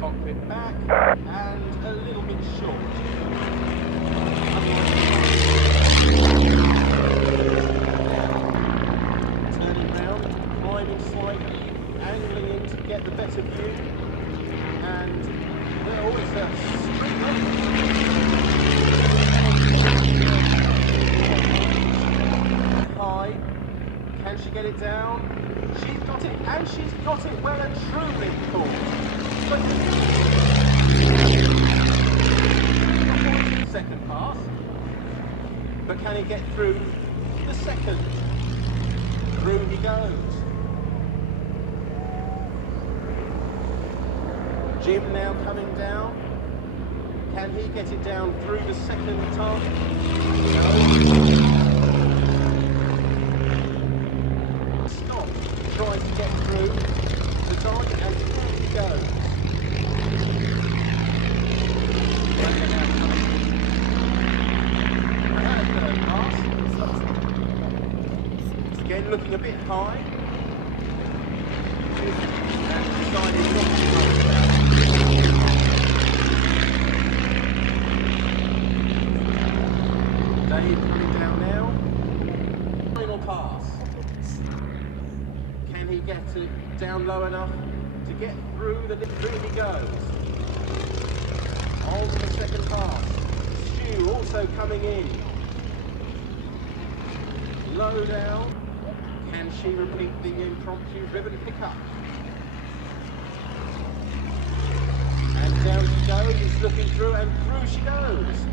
Cockpit back and a little bit short. Turning round, climbing slightly, angling in to get the better view, and there always high. Can she get it down? She's got it, and she's got it well and truly caught. But but can he get through the second? Through he goes. Jim now coming down. Can he get it down through the second task? No. Scott tries to get through the target and through he goes. Third pass. Again looking a bit high. And decided not to go down. Dave coming down now. Final pass. Can he get it down low enough to get through the through he goes. On to the second pass. Stu also coming in. Low down. Can she repeat the impromptu ribbon pickup? And down she goes, it's looking through and through she goes.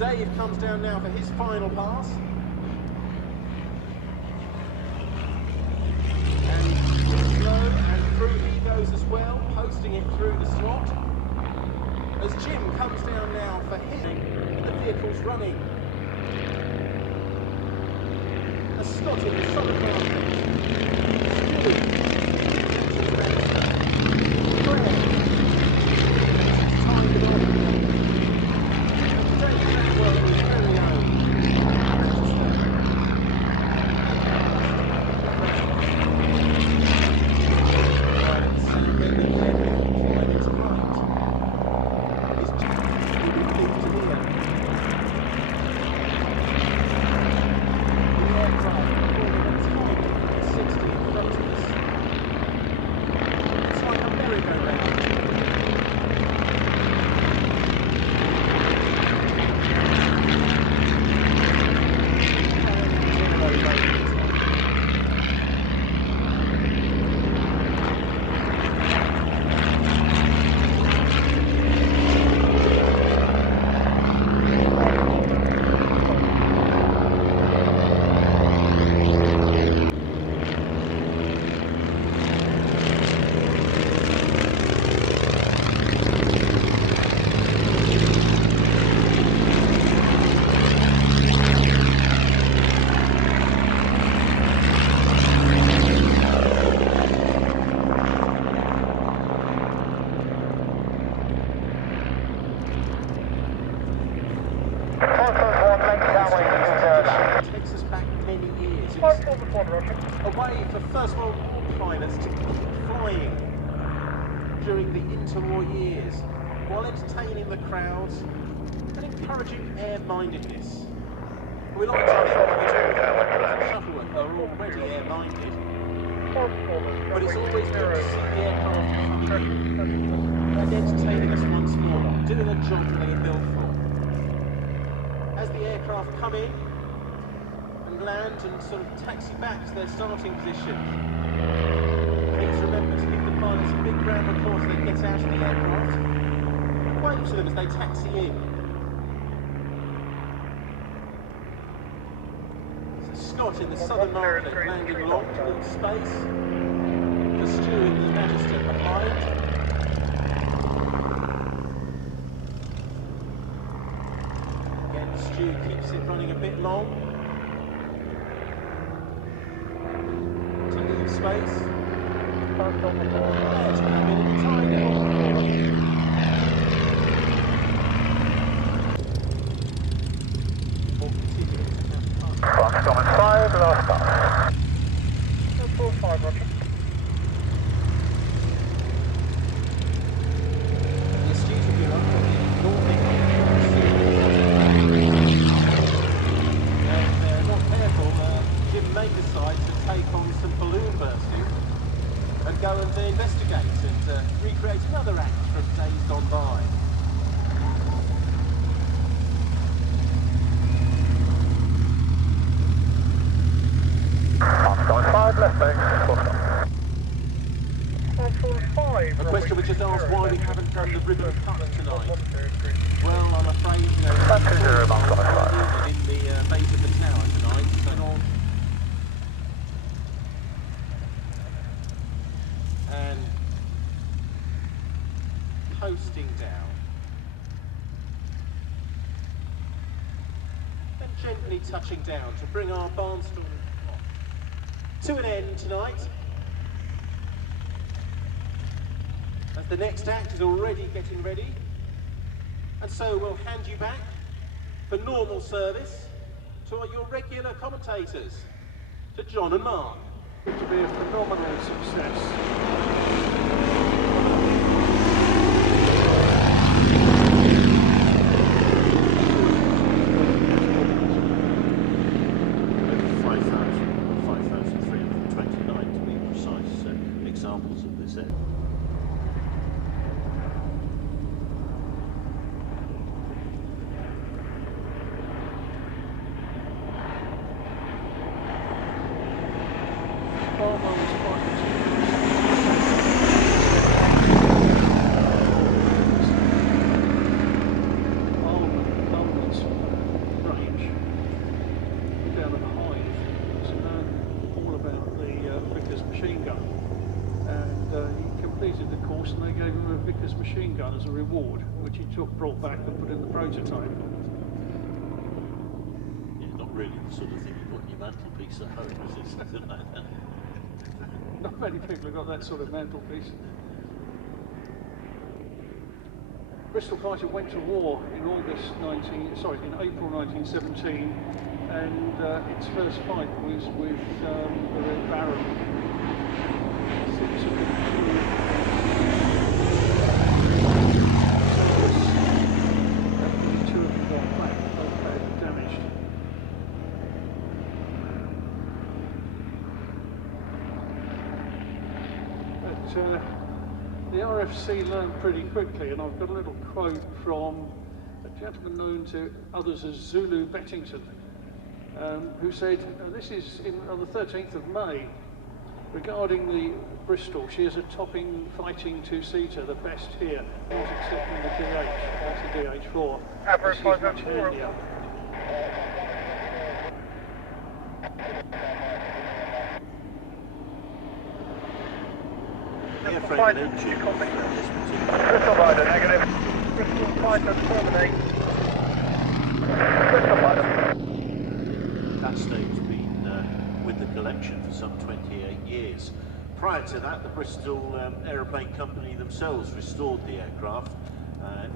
Dave comes down now for his final pass. And slow and through he goes as well, posting it through the slot. As Jim comes down now for his, the vehicle's running. A Scott in the southern market. Takes us back many years. Away for First World War pilots to keep flying during the interwar years while entertaining the crowds and encouraging air-mindedness. We like to think that Shuttleworth are already air-minded, but it's always good to see the aircraft coming and entertaining us once more, doing a job they are built for. As the aircraft come in and land and sort of taxi back to their starting position, please remember to give the pilots a big round of applause as they get out of the aircraft and wave to them as they taxi in. So Scott in the southern market landing long to leave space. The Stu in the Magister behind. Stu keeps it running a bit long to leave space. There to come in and tie it. Fox 5, last pass. 4-5, roger. The Stu's will be up for the Northern Jim may decide to take on some balloon bursting and go and investigate and recreate another act from days gone by. Fox 5, left base, full stop. 4-5. A question which is asked why we haven't done on the ribbon cut tonight? Well, I'm afraid, you know, That's 20 miles on the flight. in the base of the tower tonight, so on. And coasting down. And gently touching down to bring our barnstorming to an end tonight. As the next act is already getting ready. And so we'll hand you back for normal service to your regular commentators, to John and Mark. To be a phenomenal success. Examples of this end. And they gave him a Vickers machine gun as a reward, which he brought back and put in the prototype. Yeah, not really the sort of thing you put in your mantelpiece at home, is it? Something like that. Not many people have got that sort of mantelpiece. Bristol fighter went to war in April 1917, and its first fight was with the Red Baron. The RFC learned pretty quickly, and I've got a little quote from a gentleman known to others as Zulu Bettington, who said, this is on the 13th of May, regarding the Bristol, she is a topping fighting two-seater, the best here, not excepting the DH, that's the DH4. Average This is much handier. Airframe and engine. Bristol Fighter, negative. Bristol Fighter, terminate. Bristol Fighter. That state's been with the collection for some 28 years. Prior to that, the Bristol Aeroplane Company themselves restored the aircraft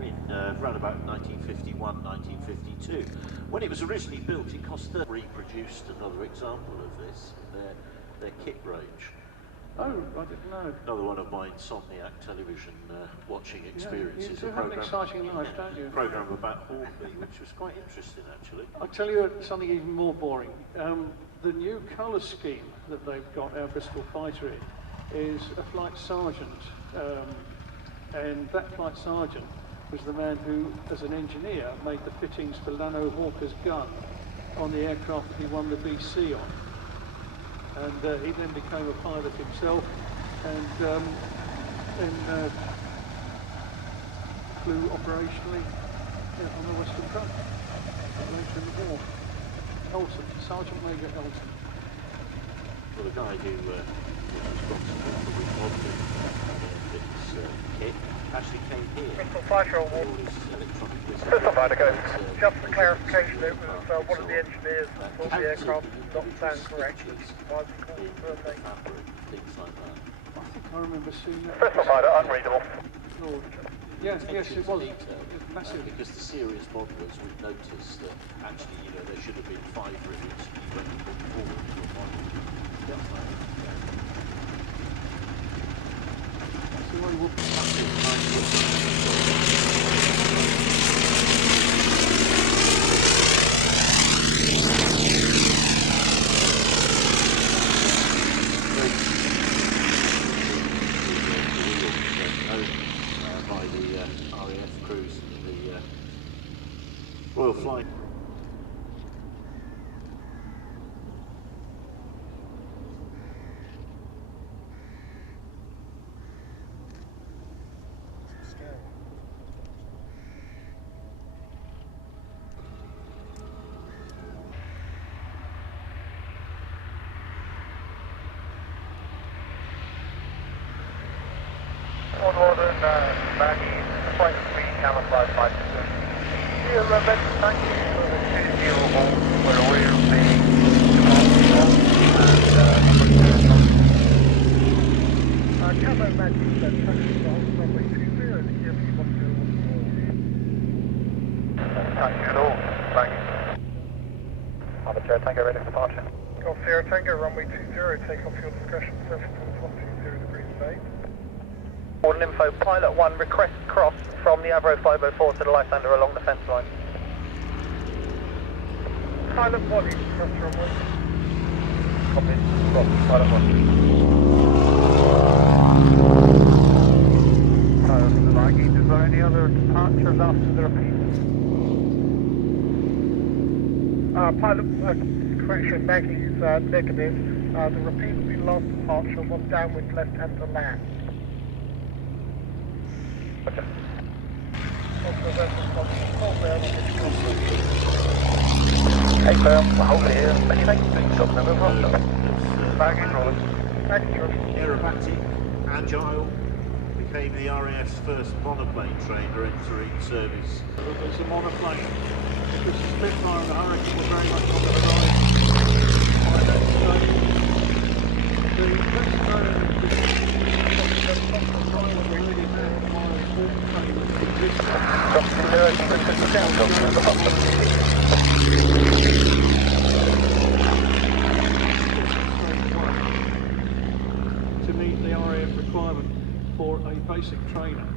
in around about 1951, 1952. When it was originally built, it cost reproduced another example of this, their kit range. Oh, I didn't know. Another one of my insomniac television watching experiences. You do have an exciting life, don't you? A program about Hornby, which was quite interesting, actually. I'll tell you something even more boring. The new colour scheme that they've got our Bristol fighter in is a flight sergeant, and that flight sergeant was the man who, as an engineer, made the fittings for Lano Hawker's gun on the aircraft that he won the BC on. And he then became a pilot himself, and flew operationally on the Western Front later in the war. Elton, Sergeant Major Elton. Well, the guy who was responsible for remodeling this kit actually came here. Bristol Fighter on All this electronic Bristol Fighter, go. Just for clarification, it was one of the engineers who thought the aircraft did not sound correct. Why we called it terminate. Things like that. I think I remember seeing that. Bristol Fighter, unreadable. Lord. Yes, yes, it was. Massive. Because the serious modelers would notice that actually, you know, there should have been 5 rivets and you went forward to a model. That's the way we'll by the RAF crews and the Royal Flying. Scary. Maggie, flight 3, camouflage 5. Yeah, thank you for the 2-0 hold. We're aware of the Camo Maggie said thank you for the hold runway 20 and EFE 1014. Thank you all, Maggie. Alpha Sierra Tango ready for departure. Golf Sierra Tango, runway 20, take off your discretion, surface towards 120 degrees of 8. All info, pilot 1, request cross from the Avro 504 to the Lysander along the fence line. Pilot 1, East cross runway. Copy, cross, pilot 1. Is there any other departures after the repeat? Pilot, correction, Maggie is negative. The repeat will be last departure, 1 downwind left hand to land. Okay. Hey, firm, hold it here. Many thanks for doing something over Rostock. Baggage rolling. Baggage rolling. Aerobatic, agile, became the RAF's first monoplane trainer entering service. There's a monoplane. The Spitfire and the Hurricane were very much on the horizon by that stage. The best known really had one of the trainers to meet the RAF requirement for a basic trainer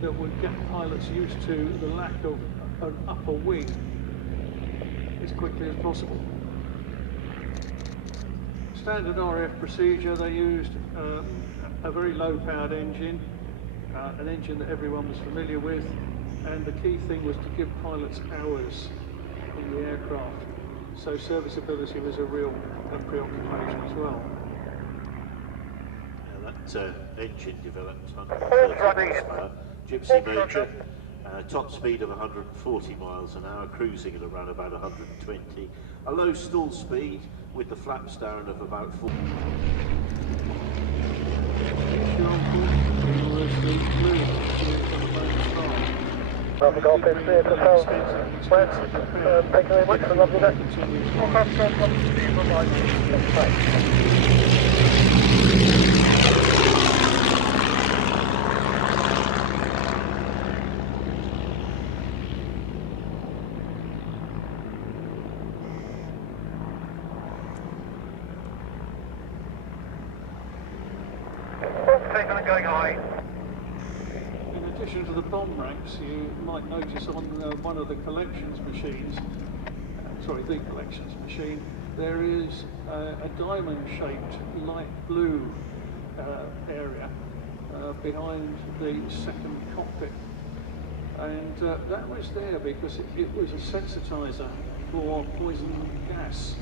that would get pilots used to the lack of an upper wing as quickly as possible. Standard RAF procedure, they used a very low powered engine, an engine that everyone was familiar with, and the key thing was to give pilots hours in the aircraft, so serviceability was a real preoccupation as well. That engine developed 130 horsepower, gypsy motor, top speed of 140 miles an hour, cruising at around about 120, a low stall speed with the flaps down of about 4. Well, the Golf is clear to sell. Thank you very much for a lovely day. In addition to the bomb racks, you might notice on one of the collections machines, the collections machine, there is a diamond-shaped light blue area behind the second cockpit, and that was there because it was a sensitizer for poison gas.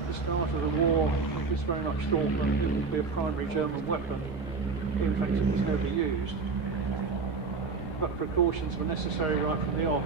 At the start of the war, it was very much thought that it would be a primary German weapon. In fact, it was never used, but precautions were necessary right from the off.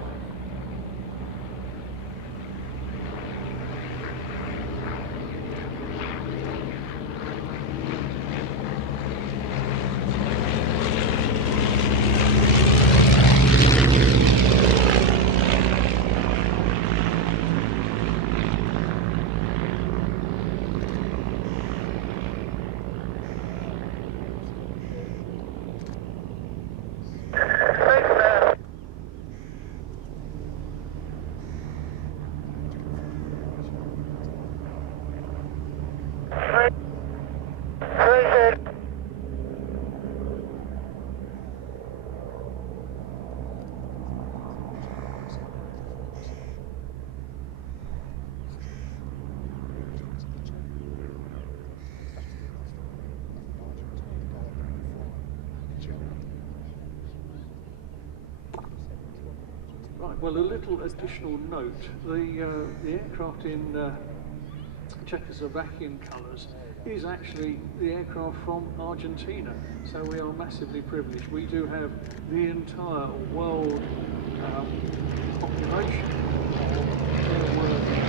Right, well, a little additional note. The aircraft in Czechoslovakian colours is actually the aircraft from Argentina, so we are massively privileged. We do have the entire world population of airworthy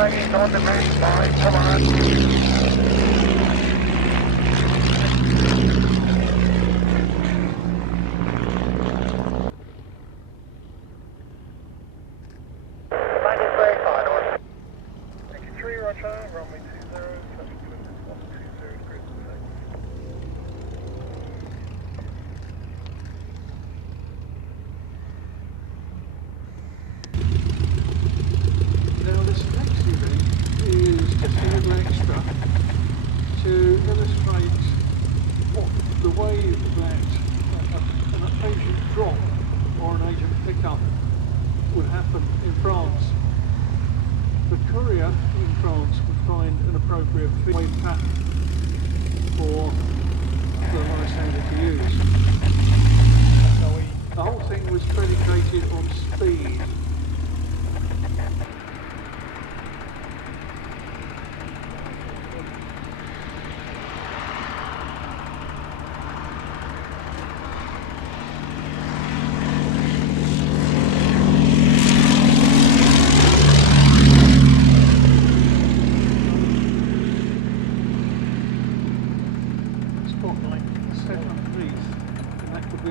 flagging on the green 5, come on. Flag is verified, or 83 Roger, runway 20, touch to wind is 120 degrees perfect. Now this next event is just a little extra to illustrate what the way that an agent drop or an agent pickup would happen in France. The courier in France would find an appropriate wave pattern for the Lysander to use. The whole thing was predicated on speed.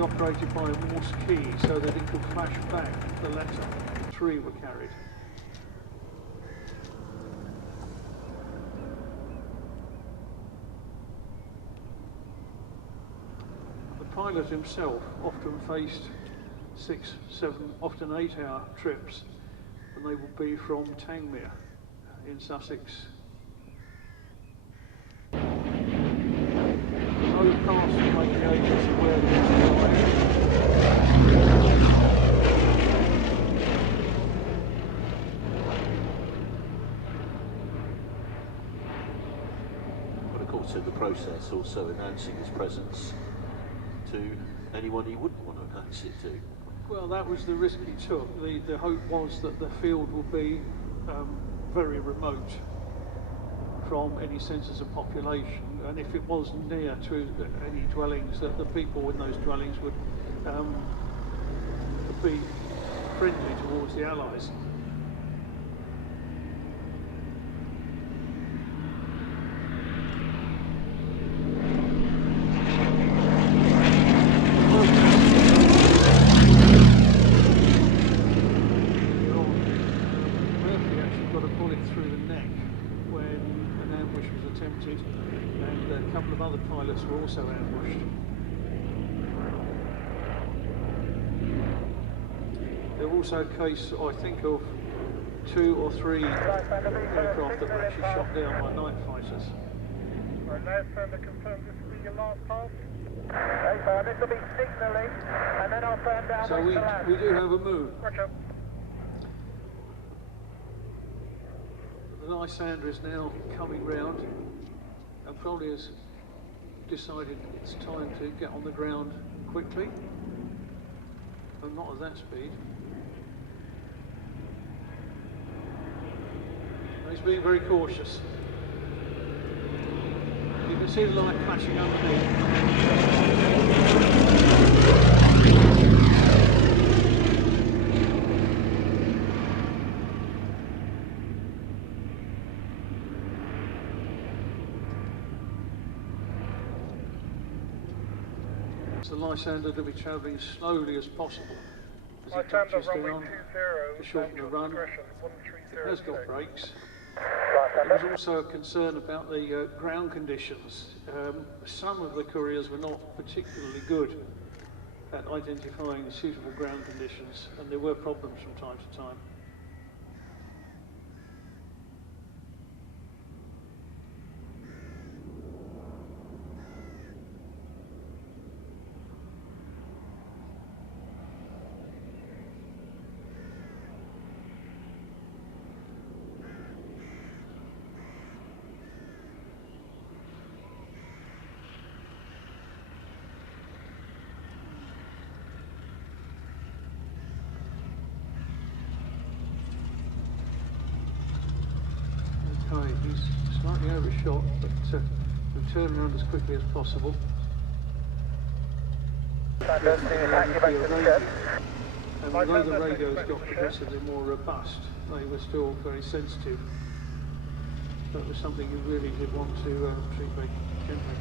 Operated by a Morse key so that it could flash back the letter. 3 were carried. The pilot himself often faced 6, 7, often 8-hour trips, and they would be from Tangmere in Sussex. No pass to make the agents aware that it's But of course in the process also announcing his presence to anyone he wouldn't want to announce it to. Well, that was the risk he took. The hope was that the field would be very remote from any centres of population, and if it was near to any dwellings, that the people in those dwellings would be friendly towards the Allies. Murphy actually got a bullet through the neck when an ambush was attempted, and a couple of other pilots were also ambushed. There were also a case, I think, of 2 or 3 aircraft that were actually shot down by night fighters. Right, Lysander, confirm this will be your last pass. Okay, this will be signalling, and then I'll turn down. So we do have a move. Roger. The Lysander is now coming round and probably has decided it's time to get on the ground quickly, but not at that speed. He's being very cautious. You can see the light flashing underneath. The Lysander to be travelling as slowly as possible as it touches down to shorten the run. It has got brakes. There was also a concern about the ground conditions. Some of the couriers were not particularly good at identifying the suitable ground conditions, and there were problems from time to time. Okay, he's slightly overshot, but we'll turn around as quickly as possible. And although the radios got progressively more robust, they were still very sensitive that was something you really did want to treat very gently.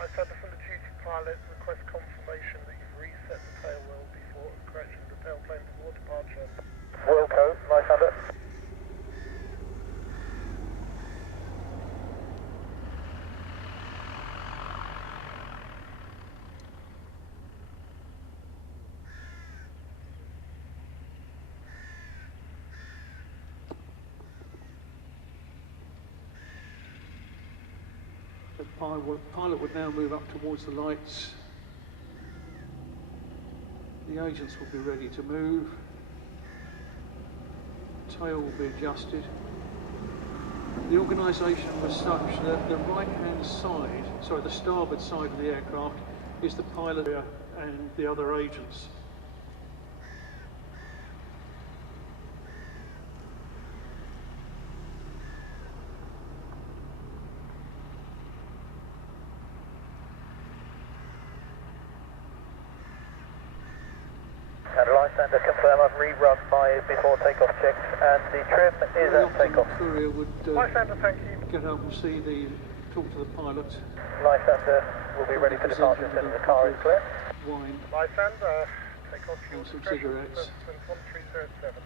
Lysander from the duty pilot, request confirmation that you've reset the tail wheel before correction the tailplane before departure. Wilco, Lysander. The pilot would now move up towards the lights. The agents will be ready to move. Tail will be adjusted. The organisation was such that the right-hand side, sorry, the starboard side of the aircraft is the pilot area and the other agents. And Lysander, confirm I've rerun my before takeoff checks and the trim is at takeoff. The courier would Lysander, thank you. get up and talk to the pilot. Lysander will be ready for departure as soon as the car is clear. Wine. Lysander, take off fuel And some discretion, cigarettes. 1337.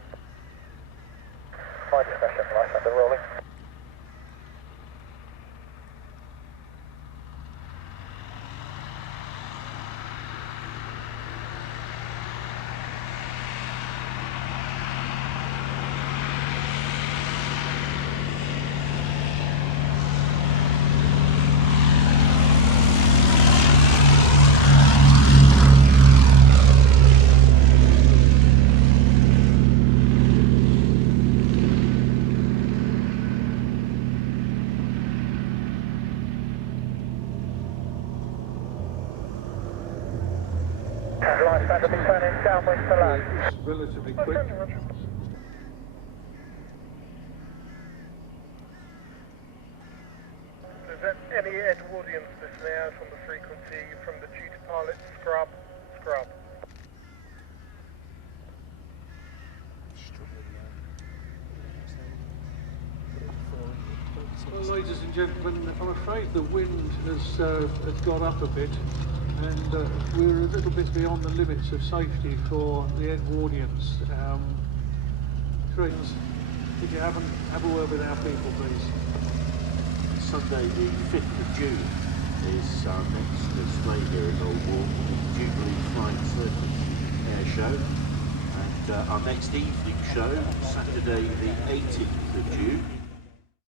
My discretion, Lysander rolling. Lysander, be turning downwind to land. It's relatively quick. There's any Edwardians listening out on the frequency from the duty pilot, scrub, scrub. Well, ladies and gentlemen, I'm afraid the wind has got up a bit, and we're a little bit beyond the limits of safety for the Edwardians. Friends, if you haven't, have a word with our people, please. Sunday the 5th of June is our next display here at Old Warp, the Jubilee Flying Circus Air Show. And our next evening show, Saturday the 18th of June,